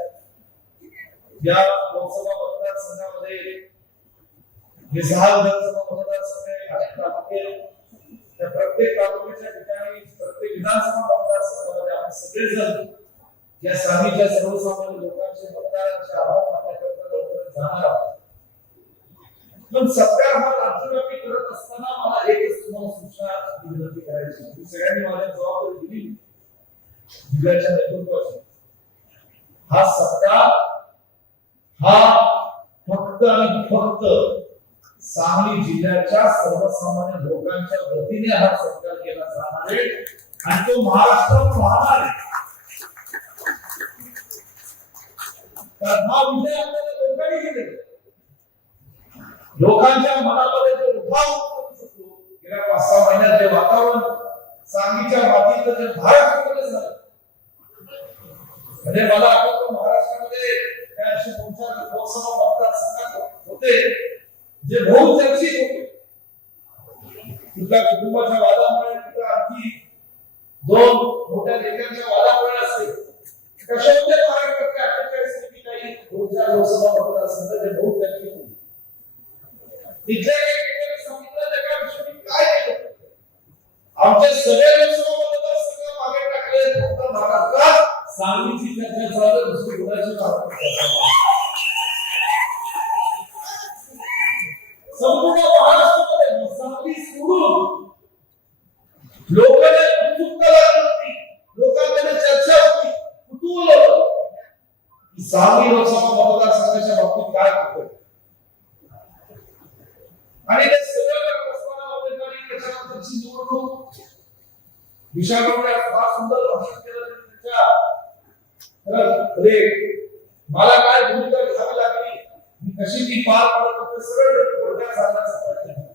या लोकसभा मतदारसंघामध्ये जे 6 विधानसभा मतदारसंघ आहे, अनेक तालुके, त्या प्रत्येक तालुक्याच्या ठिकाणी प्रत्येक विधानसभा मतदारसंघामध्ये आपण सगळेजण या स्थानिकच्या सर्वसामान्य लोकांचे मतदारांचे आभार मानण्याकरता लवकरच जाणार आहोत. पण सरकार हा राज्यव्यापी करत असताना मला एकच तुम्हाला सूचना विनंती करायची की सगळ्यांनी माझ्या जबाबदारी दिली जिल्ह्याच्या नेतृत्वाची. हा सरकार हा फक्त आणि फक्त सांगली जिल्ह्याच्या सर्वसामान्य लोकांच्या वतीने हा सरकार केला जाणार आहे आणि तो महाराष्ट्रात राहणार आहे. कारण हा विजय आपल्याला लोकांनी दिले, लोकांच्या मनामध्ये जो उठाव करू शकतो. गेल्या 5-6 महिन्यात जे वातावरण सांगलीच्या मातीत जे भारतामध्ये झालं, म्हणजे मला आठवतं महाराष्ट्रामध्ये त्या अशी लोकसभा मतदारसंघात होते जे बहुचर्चित होते. कुठल्या कुटुंबाच्या वादामुळे, कुठल्या आणखी 2 मोठ्या नेत्यांच्या वादामुळे असेल, कशा होते महाराष्ट्रातल्या 48 पैकी काही 2-4 लोकसभा मतदारसंघ जे बहुचर्चित होते. तिथल्या एकेकाने सांगितलं जगाविषयी काय केलं, आमचे सगळे लोकसभा मतदारसंघ मागे टाकले, फक्त महाराष्ट्रात सांगलीची चर्चा चालू, दुसरी कोणाची संपूर्ण महाराष्ट्रामध्ये सांगली सोडून लोकांना उत्सुकता लागली होती, लोकांमध्ये चर्चा होती, कुतूहल होतं सांगली लोकसभा मतदारसंघाच्या बाबतीत काय होतं. आणि ते सगळं करत असताना उमेदवारी त्याच्यानंतरची निवडणूक विशाखमध्ये फार सुंदर भाषण केलं मला काय भूमिका घ्यावी लागली, मी कशी ती पार पडत होते, सगळं थोडक्यात सांगण्याचा प्रयत्न केला.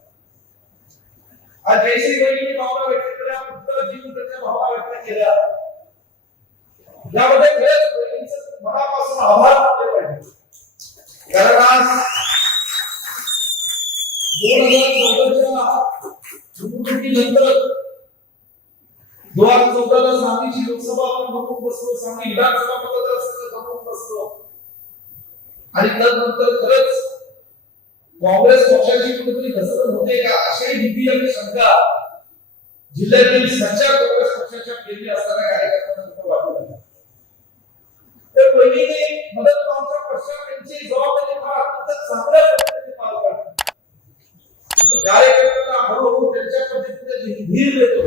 आज जयश्री वहिनी भावना व्यक्त केल्या, पुत्र जीवन त्याच्या भावना व्यक्त केल्या, यामध्ये खरंच वहिनीचं मनापासून आभार मानले पाहिजे. कारण आज 2014च्या निवडणुकीनंतर 2014ला सांगलीची लोकसभा आपण गमावून बसलो, सांगली विधानसभा मतदारसंघ गमावून बसलो, आणि त्यानंतर खरंच काँग्रेस पक्षाची कुठेतरी घसरण होते का अशी भीती आणि शंका जिल्ह्यातील सच्चा काँग्रेस पक्षाच्या केंद्रीय असणाऱ्या कार्यकर्त्यांना वाटू लागली. तर पहिलीने मदत मागच्या पक्षात त्यांची जबाबदारी फार अत्यंत चांगल्या पद्धतीने पार पाडली. कार्यकर्त्यांना हळूहळू त्यांच्या पद्धतीने धीर देतो,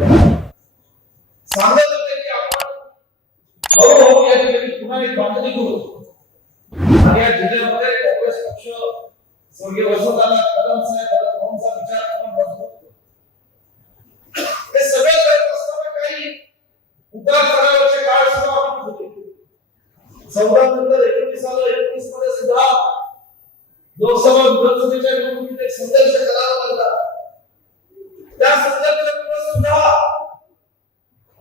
सांगत होते की आपण हळूहळू या ठिकाणी पुन्हा एक बांधणी करू. आणि या जिल्ह्यामध्ये काँग्रेस पक्ष स्वर्गीय वसंतदादा कदम साहेब भाऊंचा विचार करून मजबूत होतो. हे सगळं करत असताना काही उतार चढावाचे काळ सुद्धा आपण होते. 14 नंतर 19 मध्ये सुद्धा लोकसभा विधानसभेच्या निवडणुकीत एक संघर्ष करावा लागला. त्या संघर्षात सुद्धा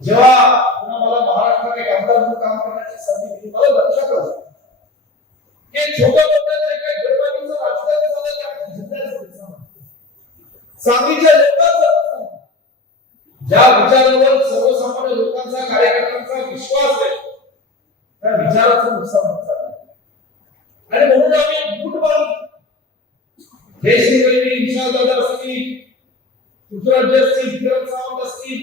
जेव्हा पुन्हा मला महाराष्ट्रात एक आमदार म्हणून काम करण्याची संधी मिळाली, मला लक्षात आलं की छोट्या मोठ्या जे काही गडबडीचं राजकारण झालं ते आपल्या जिल्ह्याचं नुकसान, सांगलीच्या लोकांचं, ज्या विचारावर सर्वसामान्य लोकांचा कार्यकर्त्यांचा विश्वास आहे त्या विचाराचं नुकसान होत चाललं. आणि म्हणून आम्ही बूट बांधली. जयश्री वहिनी, निशादादा असतील, पृथ्वीराज असतील, विक्रम सावंत असतील,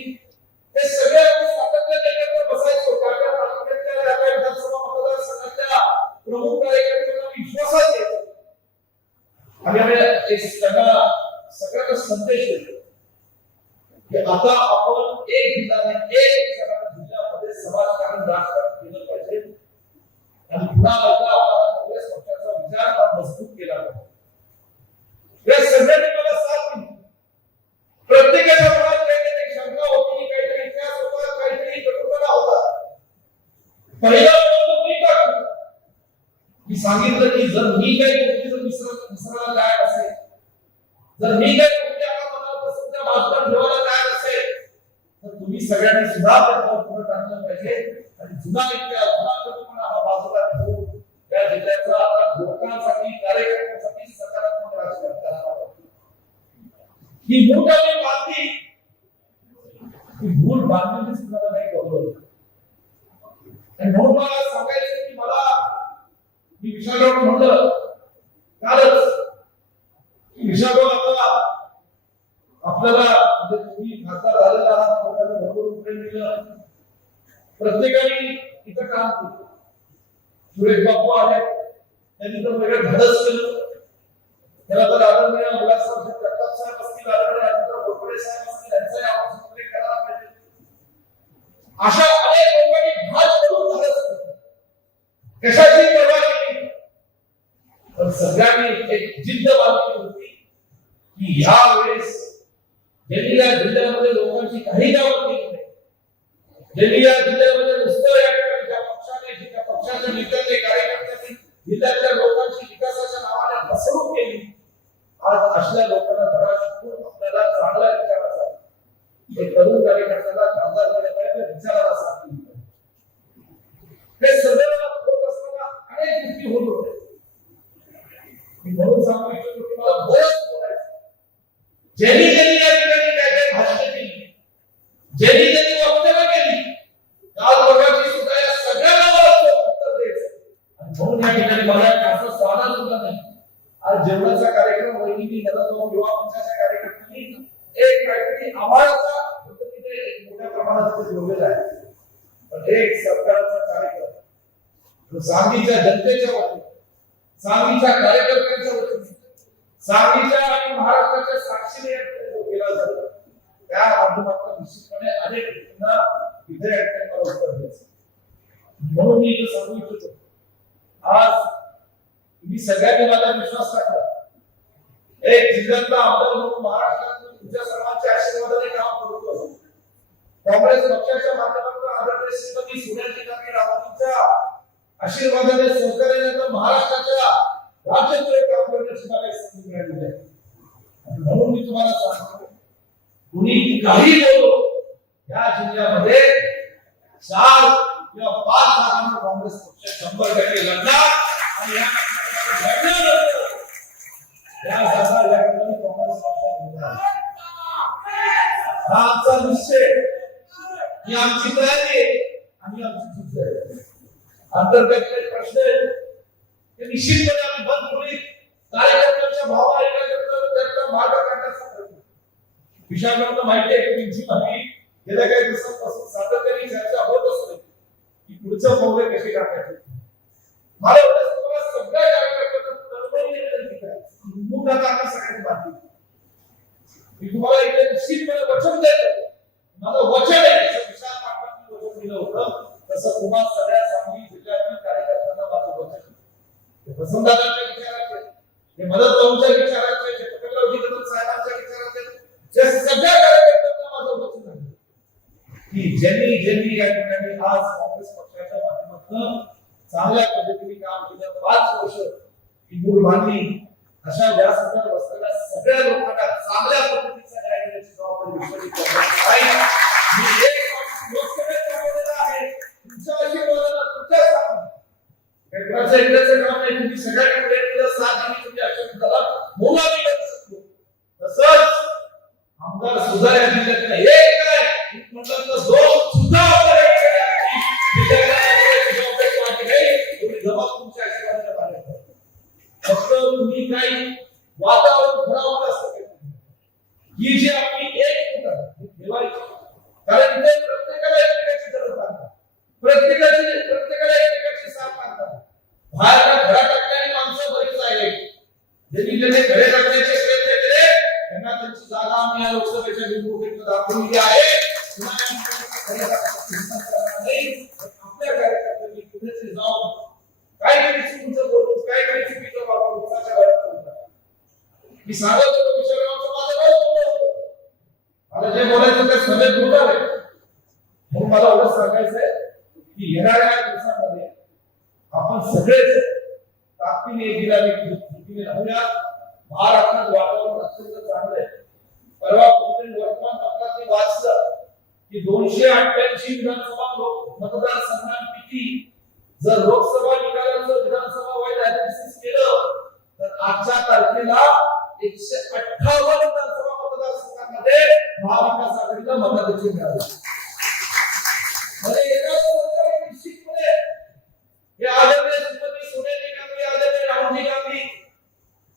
हे सगळे आम्ही सातत्याने एकत्र बसायचो. त्या तालुक्यातल्या त्या विधानसभा मतदारसंघातल्या प्रमुख कार्यकर्त्यांना विश्वासात आणि आम्ही एक सगळ्यांना संदेश देतो की आता आपण एक दिलाने एक जिल्ह्यामध्ये समाजकारण राजकारण केलं पाहिजे आणि पुन्हा एकदा आपल्याला काँग्रेस पक्षाचा विचार मजबूत केला पाहिजे. या सगळ्यांनी मला साथ दिली. प्रत्येकाच्या मनात काहीतरी शंका होती, काहीतरी इतिहास होता, काहीतरी कटुपणा होता. पहिला मी टाकलं मी सांगितलं की जर मी काही गोष्टी विसरायला तयार असेल, जर मी काही गोष्टी आता मनापासून बाजूला ठेवायला तयार असेल, तर तुम्ही सगळ्यांनी सुद्धा त्यावर पुढे टाकलं पाहिजे आणि जुना इतिहास जुना कटुपणा हा बाजूला ठेवून या जिल्ह्याचा आता लोकांसाठी कार्यकर्त्यांसाठी सकारात्मक राजकारण करायला पाहिजे. ही मूठ आम्ही बांधली, ही मूठ बांधण्याची सुद्धा नाही गौरव आणि म्हणून मला सांगायचं की मला मी विशाखा म्हणलं कालच विशाखा आता आपल्याला म्हणजे तुम्ही खासदार झालेला आहात, भरपूर प्रेम दिलं, प्रत्येकाने इथं काम केलं. सुरेश बापू आहे त्यांनी तर वेगळं धाडस केलं. त्याला तर आदरणीय मुलासाहेब प्रताप साहेब असतील, आदरणीय अजिंक्य घोरपडे साहेब असतील, यांचाही आपण सुरेख करायला पाहिजे. अशा अनेक लोकांनी भात करून धाडस केलं. कशाची पर्वा केली, पण सगळ्यांनी एक जिद्द बांधली होती की ह्या वेळेस ज्यांनी या जिल्ह्यामध्ये लोकांची काही गावं केली नाही, ज्यांनी या जिल्ह्यामध्ये नुसतं या ठिकाणी ज्या पक्षाने ज्या पक्षाच्या नेत्यांनी कार्यकर्त्यांनी जिल्ह्यातल्या लोकांची विकासाच्या नावाने फसवणूक केली, आज अशा लोकांना धडा शिकून आपल्याला चांगला विचाराचा एक तरुण कार्यकर्त्याला खासदार करण्याचा विचाराला साथ दिली. हे सगळं होत असताना अनेक गोष्टी होत होत्या. म्हणून सांगू इच्छितो की मला बरंच बोलायचं. ज्यांनी त्यांनी या ठिकाणी काय काय भाषणे केली, ज्यांनी त्यांनी वक्तव्य केली, काल वर्गाची सुद्धा या सगळ्यांना मला उत्तर द्यायचं. आणि म्हणून या ठिकाणी मला असं साधन सुद्धा नाही. आज जेवणाचा कार्यक्रम वहिनी मला तो युवा मंचाच्या कार्यकर्त्यांनी एक काहीतरी आभाराचा पद्धतीने एक मोठ्या प्रमाणात ठेवलेला आहे. पण एक सरकारचा कार्यक्रम सांगलीच्या जनतेच्या वतीने, सांगलीच्या कार्यकर्त्यांच्या वतीने, सांगलीच्या आणि महाराष्ट्राच्या साक्षीने केला जातो. त्या माध्यमातून निश्चितपणे अनेक गोष्टींना इथे उत्तर द्यायचं. म्हणून मी इथे सांगू इच्छितो, आज तुम्ही सगळ्यांनी माझा विश्वास टाकला. एक जिल्ह्यातला आमदार म्हणून महाराष्ट्रात तुमच्या सर्वांच्या आशीर्वादाने काम करतो. काँग्रेस पक्षाच्या माध्यमातून आदरणीय श्रीमती सोनिया राऊतांच्या आशीर्वादाने सहकार्याने महाराष्ट्राच्या राज्यात काम करण्याची मला संधी मिळाली आहे. म्हणून मी तुम्हाला सांगतो, कुणी काही बोलो, या जिल्ह्यामध्ये 4 किंवा 5 जागांवर काँग्रेस पक्ष 100% लढणार आणि या जागा या ठिकाणी काँग्रेस पक्षाने घेतला. हा आमचा निश्चय, ही आमची तयारी आहे आणि आमची जिद्द आहे. अंतर्गत प्रश्न ते निश्चितपणे आम्ही बंद करू. कार्यकर्त्यांच्या भावना एकत्र मार्ग काढण्याचा प्रयत्न. विशाखांना माहिती आहे की तुमची माहिती गेल्या काही दिवसांपासून सातत्याने चर्चा होत असते की पुढचं पाऊल कशी टाकायचं. मला एवढंच तुम्हाला सगळ्या कार्यकर्त्यांना सगळ्यांची बातमी मी तुम्हाला इथे निश्चितपणे वचन देतो. माझं वचन आहे, जसं विशाल पाटलांनी वचन दिलं होतं तसं तुम्हाला सगळ्या सांगली जिल्ह्यातील कार्यकर्त्यांना माझं वचन आहे. वसंतदादांच्या विचाराचे, हे मदत भाऊंच्या विचाराचे, हे पटकरावजी कदम साहेबांच्या विचाराचे, जे सगळ्या कार्यकर्त्यांना माझं वचन आहे की ज्यांनी या ठिकाणी आज काँग्रेस पक्षाच्या माध्यमातून चांगल्या पद्धतीने काम केलं, 5 वर्ष ही मूळ बांधली, अशा व्यासपीठावर बसलेल्या सगळ्या लोकांना चांगल्या पद्धतीचा न्याय देण्याची जबाबदारी विश्वासित करण्याची आहे. मी एक लोकसभेत सांगितलेलं आहे, तुमच्या आशीर्वादाला, तुमच्या साथीने कुणाच्या इकडेचं काम नाही, तुम्ही सगळ्यांनी केलं साथ आणि तुमच्या आशीर्वादाला मोलावी करू शकतो. तसंच आमदार सुद्धा या जिल्ह्यातला एक काय म्हटलं तर 2 सुद्धा आमदार तुमच्या आशीर्वादाला पाहिजे. फक्त तुम्ही काही वातावरण खराब असतं ही जी आपली एक ठेवायची, कारण इथे प्रत्येकाला एकमेकाची गरज लागते, प्रत्येकाला एकमेकाची साथ लागतात. बाहेरच्या घरात टाकणारी माणसं बरीच आहेत, ज्यांनी त्यांनी घरे टाकण्याचे प्रयत्न केले, त्यांना त्यांची जागा आम्ही या लोकसभेच्या निवडणुकीत दाखवली आहे. आपल्या कार्यकर्त्यांनी कुठेतरी जाऊन काहीतरी चुकीचं बोलून काहीतरी चुकीचं वापरून कोणाच्या घरात बोलतात. मी सांगत होतो विषयाचं माझं काय बोलणं होतं, मला जे बोलायचं ते सगळं बोलणार आहे. म्हणून मला एवढं सांगायचं आहे की येणाऱ्या दिवसांमध्ये आपण सगळेच ताकदीने एकदिलाने राहूया. महाराष्ट्रात वातावरण अत्यंत चांगलं आहे. परवा कुठे वर्तमानपत्रात मी वाचलं की 288 विधानसभा मतदारसंघांपैकी जर लोकसभा निकालाचं विधानसभा व्हायला ऍनालिसिस केलं तर आजच्या तारखेला 158 विधानसभा मतदारसंघांमध्ये महाविकास आघाडीला मताधिक्य मिळालं. निश्चितपणे हे आदरणीय श्रीमती सोनिया गांधी, आदरणीय राहुल गांधी,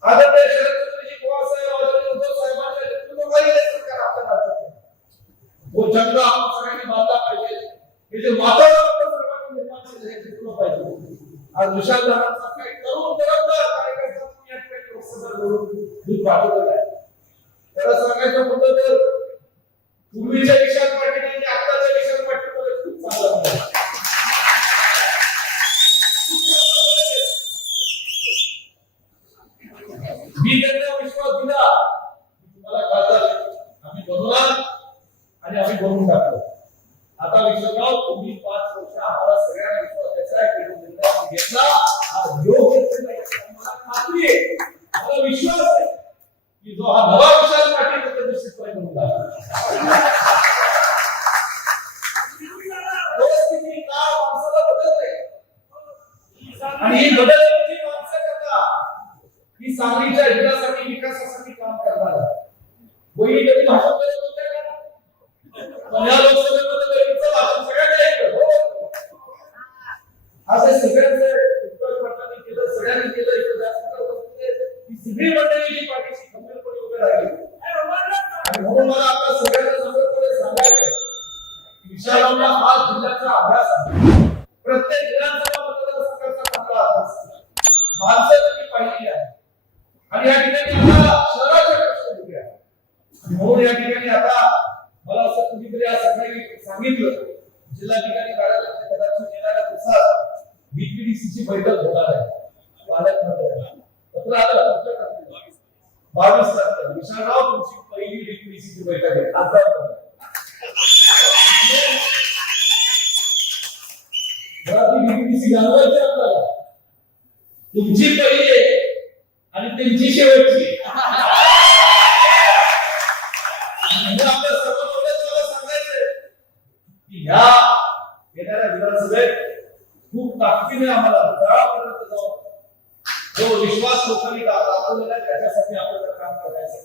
आदरणीय शरदचंद्रजी पवार साहेब, आदरणीय उद्धव साहेबांच्या नेतृत्वाखाली सरकार आपल्या राज्यात आहे. वो जंग आपण सगळ्यांनी बांधला पाहिजे. हे जे वातावरण आपण सर्वांनी निर्माण केलं हे टिकलं पाहिजे. आज विशाल दादांचा काही तरुण कार्यकर्ता या ठिकाणी लोकसभेत दूध पाठवलेला आहे. त्याला सांगायचं म्हटलं तर पूर्वीच्या विशाल पाटील आणि आताच्या विशाल पाटील खूप चांगला आहे. मी त्यांना विश्वास दिला तुम्हाला खासदार आम्ही बनवणार आणि आम्ही बनवून टाकलो. आता विश्वासराव तुम्ही 5 वर्ष आम्हाला सगळ्यांना विश्वास द्यायचा आहे, घेतला हा योग्य मला खात्री आहे, मला विश्वास आहे की जो हा नवा विशाल पाटील तो निश्चितपणे बनवून टाकणार. परिस्थिती का माणसाला बदलते आणि ही बदलण्याची माणसं करतात ही सांगलीच्या हितासाठी विकासासाठी काम करणार. वही कधी भाषण करत होत्या का? या लोकसभेमध्ये वहीचं भाषण सगळ्यांनी ऐकलं. असे सगळ्यांचे उत्तर पटणाने केलं, सगळ्यांनी केलं. इथं जास्त ही सगळी मंडळी पाठीशी खंबीरपणे उभे राहिली. आणि म्हणून मला आता सगळ्यांना समोरपणे सांगायचं विशालांना हा जिल्ह्याचा अभ्यास आहे. प्रत्येक विधानसभा मतदारसंघाचा चांगला अभ्यास माणसं तुम्ही पाहिली आहे आणि या ठिकाणी आता शहराचे प्रश्न वेगळे आहेत. म्हणून या ठिकाणी आता मला असं कुणीतरी आज सकाळी सांगितलं जिल्हाधिकारी कार्यालयात कदाचित येणाऱ्या दिवसात बीपीडीसीची बैठक होणार आहे. पत्र आलं 22 तारखेला विशालराव तुमची पहिली बीपीडीसीची बैठक आहे. आता बीपीडीसी घालवायची आपल्याला तुमची पहिली आहे आणि त्यांची शेवटची. आपल्या सर्व सांगायचंय की ह्या येणाऱ्या विधानसभेत खूप ताकदीने आम्हाला तळापर्यंत जाऊन जो विश्वास लोकांनी दाखवलेला आहे त्याच्यासाठी आपल्याला काम करायचं.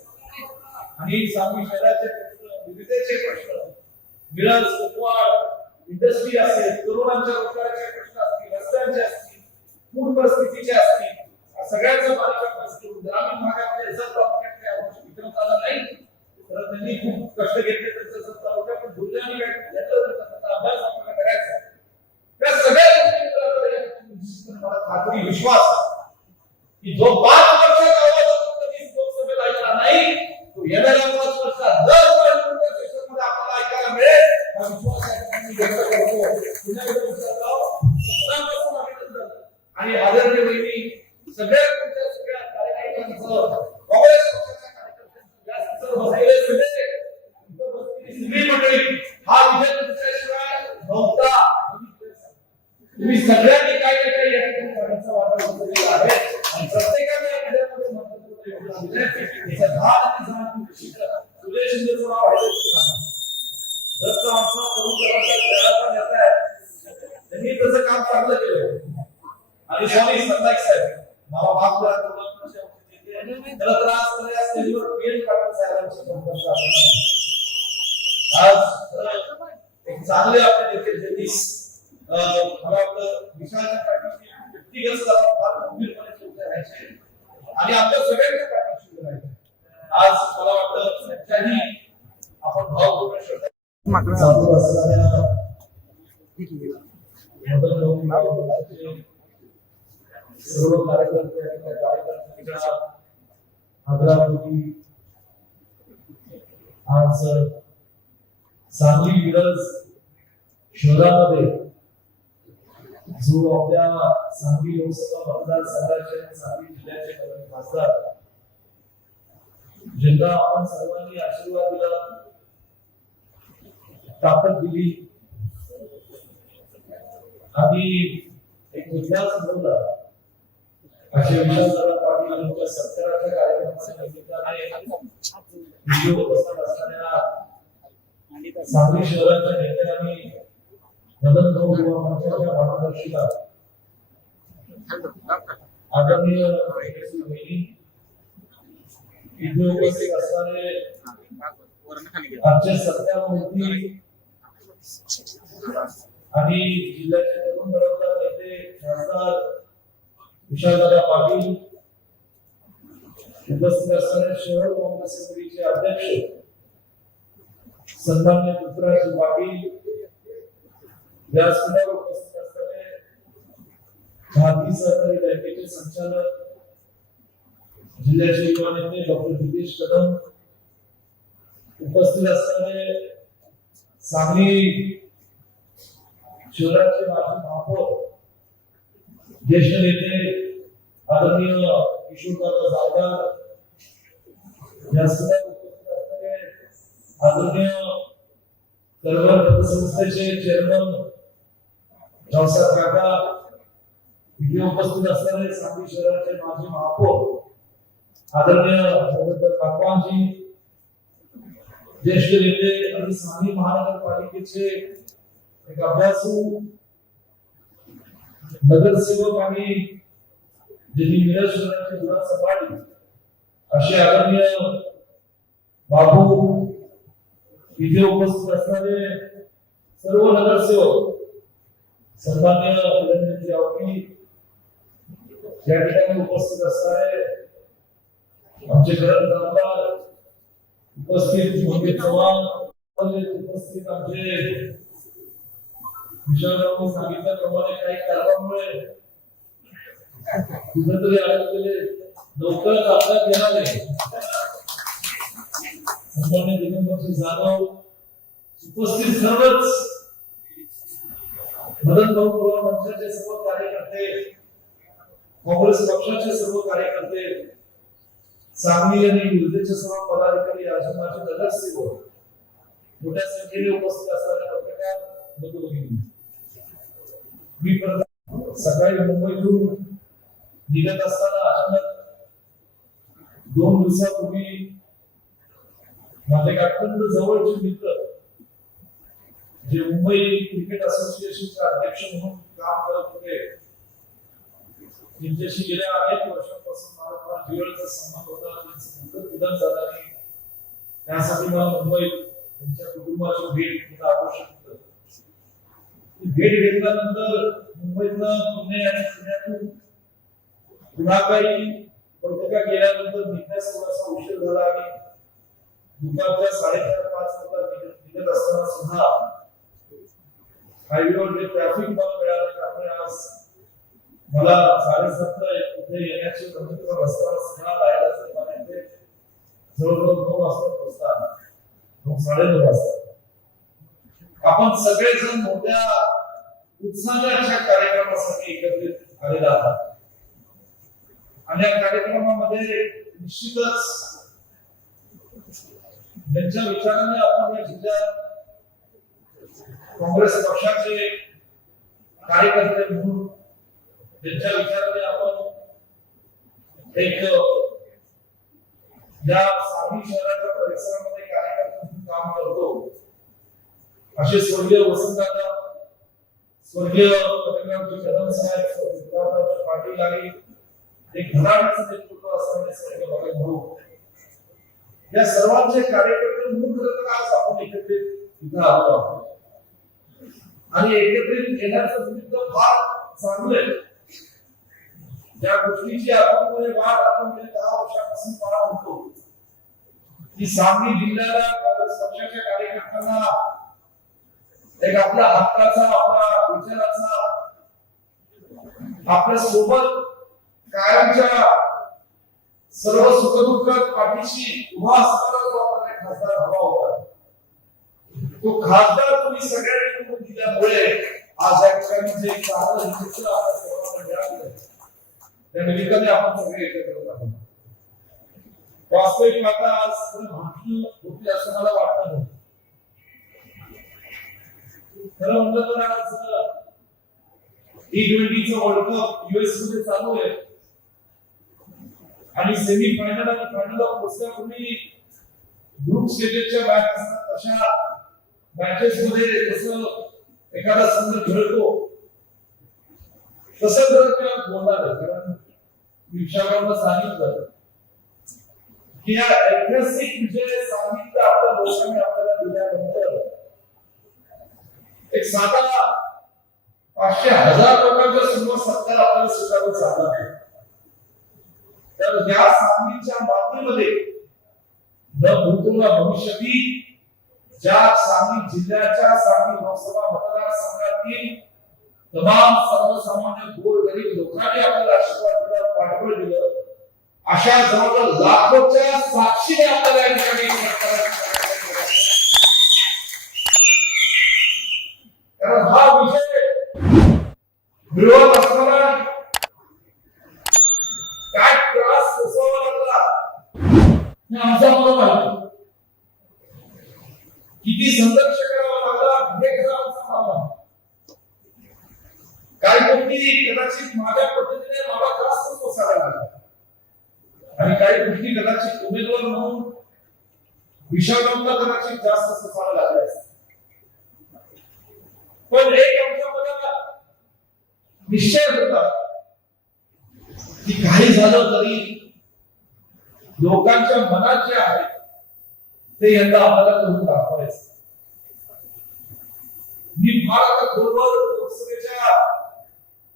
आणि सांगली शहराचे प्रश्न, विविधतेचे प्रश्न, मिरज, कोकवाड, इंडस्ट्री असेल, तरुणांच्या रोजगाराचे प्रश्न असतील, रस्त्यांचे असतील, पूर परिस्थितीचे असतील, सगळ्यांचा बारीक अभ्यास करून ग्रामीण भागामध्ये जर प्रामुख्याने विक्रम झाला नाही तर त्यांनी खूप कष्ट घेतले. त्यांचं सत्ता होत्या पण दुर्दैवाने अभ्यास आपल्याला करायचा. त्या सगळ्या गोष्टी मला खात्री विश्वास की जो 5 वर्षात आवाज लोकसभेत ऐकला नाही तो येणाऱ्या 5 वर्षात दर सेशनमध्ये आपल्याला ऐकायला मिळेल हा विश्वास व्यक्त करतो. आणि आदरणीय वहिनी सगळ्या सगळ्या कार्यकर्त्यांचं काँग्रेस पक्षाच्या कार्यकर्त्यांचं सगळी मंडळी हा विजय तुमच्याशिवाय नव्हता. तुम्ही सगळ्यांनी काही ना काही या ठिकाणी करण्याचा वाटा उचललेला आहे आणि प्रत्येकाने या विजयामध्ये महत्त्वपूर्ण योगदान दिले. याचा धाड आणि जाण सुजय शिंदेचं नाव आहे. रक्त आमचा करून शहराचा नेता आहे. त्यांनी त्याचं काम चांगलं केलं आणि स्वामी संताक साहेब मला माफ करा त्याला त्रास केला स्टेजवर पीएल पाटील साहेबांची संघर्ष आज एक चांगले आपले नेते जगदीश मला आपलं विशालच्या पाठीशी व्यक्तिगत फार गंभीरपणे उभे राहायचे आणि आपल्या सगळ्यांच्या पाठीशी उभे राहायचे. आज मला वाटतं त्यांच्याही आपण भावपूर्ण श्रद्धा सर्व कार्यकर्त्यांच्या आग्रापोटी आज सांगली मिरज शहरामध्ये जो आपल्या सांगली लोकसभा मतदारसंघाचे आणि सांगली जिल्ह्याचे नवीन खासदार ज्यांना आपण सर्वांनी आशीर्वाद दिला, ताकद दिली आणि एक इतिहास घडवला असे विशाल पाटील यांच्या 70व्या कार्यक्रमाच्या निमित्ताने व्हिडिओ प्रसार असणाऱ्या सांगली शहराच्या नेत्यांनी मदन भाऊ युवा मंचाच्या मार्गदर्शनात आदरणीय वहिनी इथे उपस्थित असणारे आमचे सत्यामूर्ती आणि जिल्ह्याचे तरुण दळवदार नेते खासदार विशालदादा पाटील, उपस्थित असणारे शहर काँग्रेस समितीचे अध्यक्ष सन्माननीय पृथ्वीराज पाटील, व्यासपीठावर उपस्थित असणारे भारतीय सहकारी बँकेचे संचालक जिल्ह्याचे युवा नेते डॉक्टर जितेश कदम, उपस्थित असणारे सांगली शहराचे माजी महापौर ज्येष्ठ नेते आदरणीय किशोरदादा जावदार, व्यासपीठावर उपस्थित असणारे आदरणीय करवर पतसंस्थेचे चेअरमन रावसाहेब काका, इथे उपस्थित असणारे सांगली शहराचे माजी महापौर आदरणीय भगतदास काकवांजी, ज्येष्ठ नेते आणि सांगली महानगरपालिकेचे एक अभ्यासू नगरसेवक आणि ज्यांनी मिरज शहराची धुरा सांभाळली असे आदरणीय बाबू, इथे उपस्थित असणारे सर्व नगरसेवक, सन्माननीय धीरेंद्रजी आवकी, या ठिकाणी उपस्थित असणारे आमचे गरज आमदार, उपस्थित मोहित चव्हाण, उपस्थित आमचे विशालराव सांगितल्याप्रमाणे काही कारणामुळे कुठेतरी अडकलेले लवकरच आपल्यात येणार आहे सन्माननीय दिगंबरजी जाधव, उपस्थित सर्वच मदन भाऊ युवा मंचाचे सर्व कार्यकर्ते, काँग्रेस पक्षाचे सर्व कार्यकर्ते, सांगली आणि ऊर्जेचे सर्व पदाधिकारी, आश्रमाचे नगरसेवक, मोठ्या संख्येने उपस्थित असणाऱ्या पत्रकार बंधू-भगिनी, मी सकाळी मुंबईतून निघत असताना अचानक 2 दिवसापूर्वी माझे अत्यंत जवळचे मित्र जे मुंबई क्रिकेट असोसिएशनचे अध्यक्ष म्हणून काम करत होते, त्यांच्याशी गेल्या अनेक वर्षांपासून मला फार जिव्हाळ्याचा संबंध होता. त्यांचं दुःखद निधन झालं आणि त्यासाठी मला मुंबईत त्यांच्या कुटुंबाची भेट घेणं आवश्यक होतं. भेट घेतल्यानंतर मुंबईतनं पुणे आणि पुण्यातून पुन्हा काही बैठका केल्यानंतर निघण्यास थोडासा उशीर झाला आणि दुपारच्या 4:30-5 निघत असताना सुद्धा हायवेवर जे ट्रॅफिक मला मिळालं त्यामुळे आज मला 7:30 इथे येण्याची प्रमुख रस्ता सुद्धा जायला पाहिजे. जवळजवळ 9 वाजता पोहोचतात, 9:30 वाजता. आपण सगळेजण मोठ्या उत्साहाच्या कार्यक्रमासाठी एकत्रित आलेला आहात आणि या कार्यक्रमामध्ये निश्चितच त्यांच्या विचाराने आपण या जिल्ह्यात काँग्रेस पक्षाचे कार्यकर्ते म्हणून त्यांच्या विचाराने आपण एक या सांगली शहराच्या परिसरामध्ये कार्यकर्ते म्हणून काम करतो. असे स्वर्गीय वसंतदादा, स्वर्गीय पत्रकारजी कदम साहेब, पृथ्वीराज पाटील आणि एक घराण्याचं नेतृत्व असणारे स्वर्गीय भगत भाऊ, या सर्वांचे कार्यकर्ते म्हणून खरं तर आज आपण एकत्रित इथं आलो आहोत आणि एकत्रित येण्याचं निमित्त फार चांगलं आहे. ज्या गोष्टीची आपण गेल्या 10 वर्षापासून पाहत होतो की सांगली जिल्ह्याला काँग्रेस पक्षाच्या कार्यकर्त्यांना एक आपल्या हक्काचा, आपल्या विचाराचा, आपल्या सोबत कायमच्या सर्व सुखदुःखात पाठीशी उभा असणारा जो आपला खासदार हवा होता, तो खासदार तुम्ही सगळ्यांनी निवडून दिल्यामुळे आज या ठिकाणी जे चांगलं यश आपल्या सर्वांना मिळालं, त्या निमित्ताने आपण सगळे एकत्र आहोत. वास्तविक आता आज भांडण होती असं मला वाटत नाही. खरं म्हणलं तर आज T20चं वर्ल्ड कप US मध्ये चालू आहे आणि सेमी फायनल आणि फायनलला पोहोचण्यापूर्वी ग्रुप स्टेजेसच्या मॅच असतात, तशा मॅचेस मध्ये जसं एखादा संघ खेळतो तसं जर त्याला बोलणार आहे. कारण विषयावरनं सांगितलं की या ऐतिहासिक विजय सांगितलं आपल्या लोकांनी आपल्याला दिल्यानंतर एक साधा 500,000 लोकांचा समोर सत्कार आपल्याला स्वीकारावं लागला आहे. तर या सांगलीच्या मातीमध्ये न भूतपूर्व भविष्यातील ज्या सांगली जिल्ह्याच्या सांगली लोकसभा मतदारसंघातील तमाम सर्वसामान्य गोरगरीब लोकांनी आपल्याला आशीर्वाद दिला, पाठबळ दिलं, अशा जवळजवळ लाखोच्या साक्षीने आपल्याला या ठिकाणी कारण हा विषय मिळवत असताना काय त्रास सोसावा लागला हे आमचा मला माहिती. किती संघर्ष करावा लागला हे खरं आमचा मला. काही गोष्टी कदाचित माझ्या पद्धतीने मला जास्त सोसाव्या लागल्या आणि काही गोष्टी कदाचित उमेदवार म्हणून विषाणूंना कदाचित जास्त सोसाव्या लागल्या असतील. पण एक आमच्यामध्ये निश्चय होता की काही झालं तरी लोकांच्या मनात जे आहे ते यंदा आम्हाला करून दाखवायचं. मी फार आता खोलवर लोकसभेच्या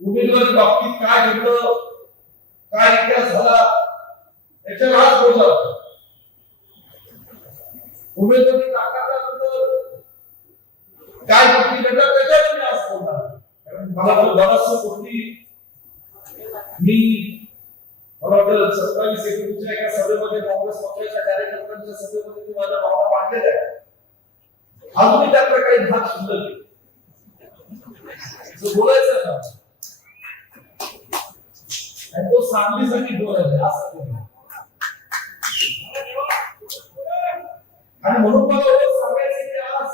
उमेदवारी बाबतीत काय घडलं, काय इतिहास झाला याच्यावर आज बोलला. उमेदवारी नाकारल्यानंतर काय गोष्टी घडल्या त्याच्यावर मी आज बोलणार. कारण मला तर बऱ्याचशा गोष्टी मी मला वाटतं 27 एप्रिलच्या एका सभेमध्ये काँग्रेस पक्षाच्या कार्यकर्त्यांच्या सभेमध्ये मी माझ्या भावना मांडलेल्या आहेत. अजूनही त्यातला काही भाग शिल्लक बोलायचं ना आणि तो सांगलीसाठी बोलायचा असं आणि म्हणून मला एवढं सांगायचं की आज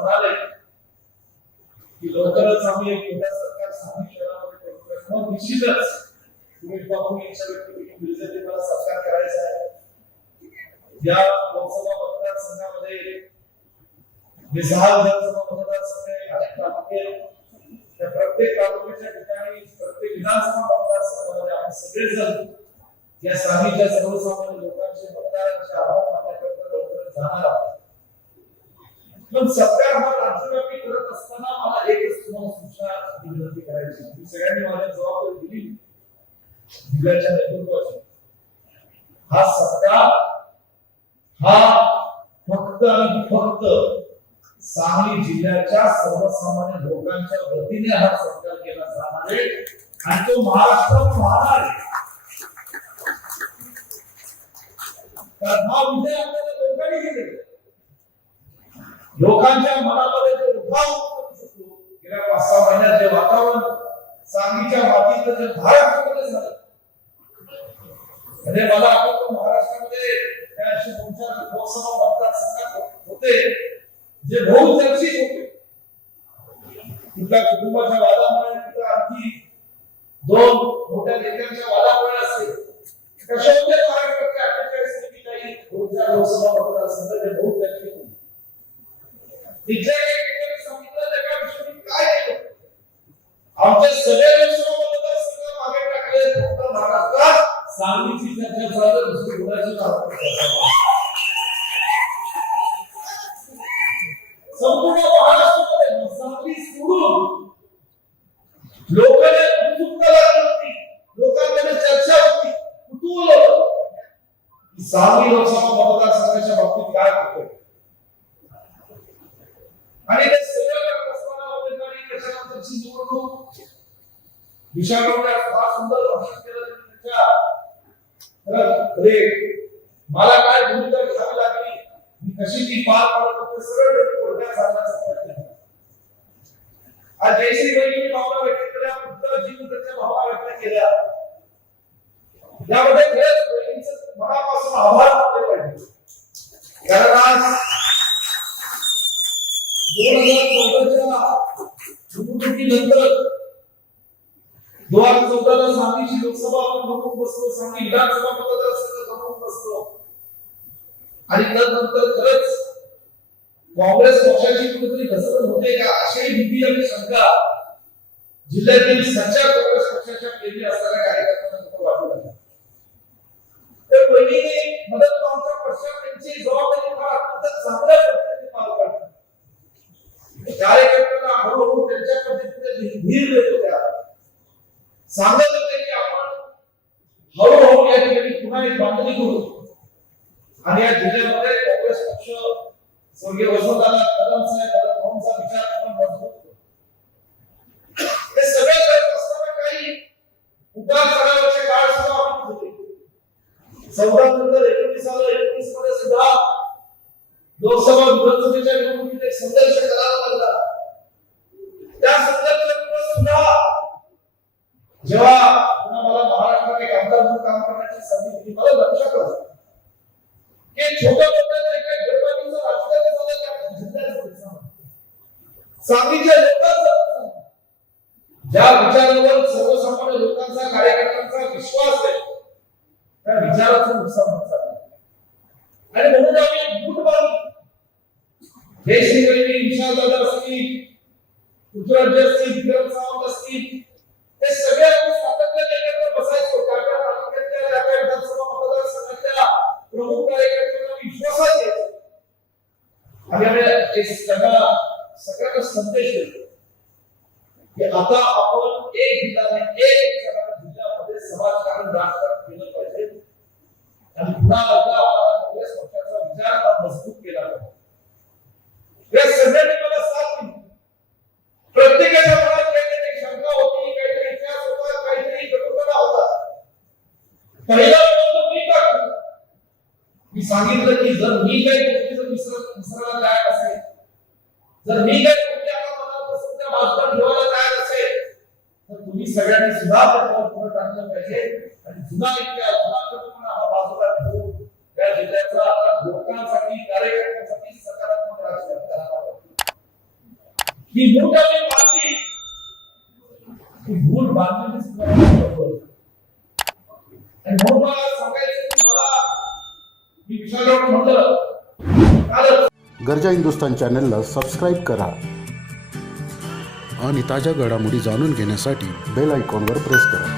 म्हणाले की लवकरच आम्ही एक मोठा सरकार स्थानिक शहरामध्ये करतो. निश्चितच सुरेश बाबू यांच्या व्यक्तिगत मला सरकार करायचं आहे. या लोकसभा मतदारसंघामध्ये जे 6 विधानसभा मतदारसंघ आहे, अनेक तालुके, त्या प्रत्येक तालुक्याच्या ठिकाणी प्रत्येक विधानसभा मतदारसंघामध्ये आपण सगळेजण या स्थानिकच्या सर्वसामान्य लोकांचे मतदारांचे आभार मानण्याकरता लवकरच जाणार आहोत. पण सरकार हा राज्यव्यापी करत असताना मला एकच तुम्हाला सूचना विनंती करायची. मी सगळ्यांनी माझ्या जबाबदारी दिली जिल्ह्याच्या नेतृत्वाची. हा सरकार हा फक्त आणि फक्त सांगली जिल्ह्याच्या सर्वसामान्य लोकांच्या वतीने हा सरकार केला जाणार आहे आणि तो महाराष्ट्रात राहणार आहे. कारण हा विजय आपल्याला लोकांनी दिले. लोकांच्या मनामध्ये जे उठाव करू शकतो. गेल्या 5-6 महिन्यात जे वातावरण सांगलीच्या मातीत जे महाराष्ट्रामध्ये झालं म्हणजे मला आठवतं महाराष्ट्रामध्ये त्या अशी तुमच्या लोकसभा मतदारसंघात होते जे बहुचर्चित होते. कुठल्या कुटुंबाच्या वादामुळे कुठल्या आणखी 2 मोठ्या नेत्यांच्या वादामुळे असेल कशा होते महाराष्ट्रातल्या 48 पैकी काही लोकसभा मतदारसंघ जे बहुचर्चित होते. तिथल्या एकेकाने सांगितलं त्या विषयी काय केलं. आमच्या सगळ्या लोकसभा मतदारसंघ मागे टाकले. फक्त महाराष्ट्रात सांगलीची चर्चा झालं दुसरी कोणाची संपूर्ण महाराष्ट्रामध्ये सांगली सोडून लोकांनी सांगली लोकसभा मतदारसंघाच्या बाबतीत काय होतंय आणि ते सगळं करत असताना उमेदवारी त्याच्यानंतरची निवडणूक विशाखा फार सुंदर भाषण केलं मला काय भूमिका घ्यावी लागली मी कशी ती पार पाडत होते सगळं थोडक्यात सांगण्याचा प्रयत्न केला. आज जयश्री वहिनी भावना व्यक्त केल्या पुत्र जीवनाच्या भावना व्यक्त केल्या यामध्ये खरंच बहिणीचं मनापासून आभार मानले पाहिजे. कारण आज 2014च्या निवडणुकीनंतर 2014ला सांगलीची लोकसभा आपण गमावून बसलो, सांगली विधानसभा मतदारसंघ गमावून बसलो आणि त्यानंतर खरंच काँग्रेस पक्षाची कुठेतरी घसरण होते का अशी भीती आणि शंका जिल्ह्यातील सच्चा काँग्रेस पक्षाच्या केंद्रीय असणाऱ्या कार्यकर्त्यांना वाटू लागली. तर पहिलीने मदत मागच्या पक्षात त्यांची जबाबदारी फार अत्यंत चांगल्या पद्धतीने पार पाडली. कार्यकर्त्यांना हळूहळू त्यांच्या पद्धतीने धीर देत होत्या, सांगत होते की आपण हळूहळू या ठिकाणी पुन्हा एक बांधणी करू आणि या जिल्ह्यामध्ये काँग्रेस पक्ष स्वर्गीय वसंतदादा कदम साहेब भाऊंचा विचार करून मजबूत होतो. हे सगळे करत असताना काही उतार चढावाचे काळ सुद्धा आपण होते. 14 नंतर 19 मध्ये सुद्धा लोकसभा विधानसभेच्या निवडणुकीत एक संघर्ष करावा लागला. त्या संघर्षात सुद्धा जेव्हा मला महाराष्ट्रात एक आमदार म्हणून काम करण्याची संधी दिली मला लक्षात आलं की छोट्या मोठ्या जे काही गडबडीचं राजकारण झालं त्या जिल्ह्याचं नुकसान, सांगलीच्या लोकांचं, ज्या विचारावर सर्वसामान्य लोकांचा कार्यकर्त्यांचा विश्वास आहे त्या विचाराचं नुकसान होत चाललं. आणि म्हणून आम्ही बूट बांधली. जयश्री वहिनी, विशालदादा असतील, पृथ्वीराज असतील, विक्रम सावंत असतील, हे सगळे आपण सातत्याने एकत्र बसायचो. त्या तालुक्यातल्या त्या विधानसभा मतदारसंघातल्या प्रमुख कार्यकर्त्यांना विश्वासात घ्यायचो आणि आम्ही सगळ्यांना संदेश देतो की आता आपण एक जिल्ह्याने एक जिल्ह्यामध्ये समाजकारण राजकारण केलं पाहिजे आणि पुन्हा एकदा आपला काँग्रेस पक्षाचा विचार मजबूत केला पाहिजे. या सगळ्यांनी मला साथ दिली. प्रत्येकाच्या मनात काहीतरी शंका होती, काहीतरी इतिहास होता, काहीतरी कटुपणा होता. पहिला मी टाकतो, मी सांगितलं की जर मी काही गोष्टीचं विसरायला तयार असेल, जर मी काही गोष्टी आता मनापासून त्या बाजूला ठेवायला तयार असेल तर तुम्ही सगळ्यांनी सुद्धा त्याच्यावर पुढे टाकलं पाहिजे आणि जुना इतिहास जुना कटुपणा हा बाजूला ठेवून या जिल्ह्याचा लोकांसाठी कार्यकर्त्यांसाठी सकारात्मक राजकारण करायला पाहिजे. ही मूठ आम्ही बांधली, ही मूठ बांधलीच आणि म्हणून मला सांगायचं की मला मी विशालराव म्हटलं कालच गर्जा हिंदुस्तान चॅनलला सबस्क्राईब करा आणि ताज्या घडामोडी जाणून घेण्यासाठी बेल आयकॉनवर प्रेस करा.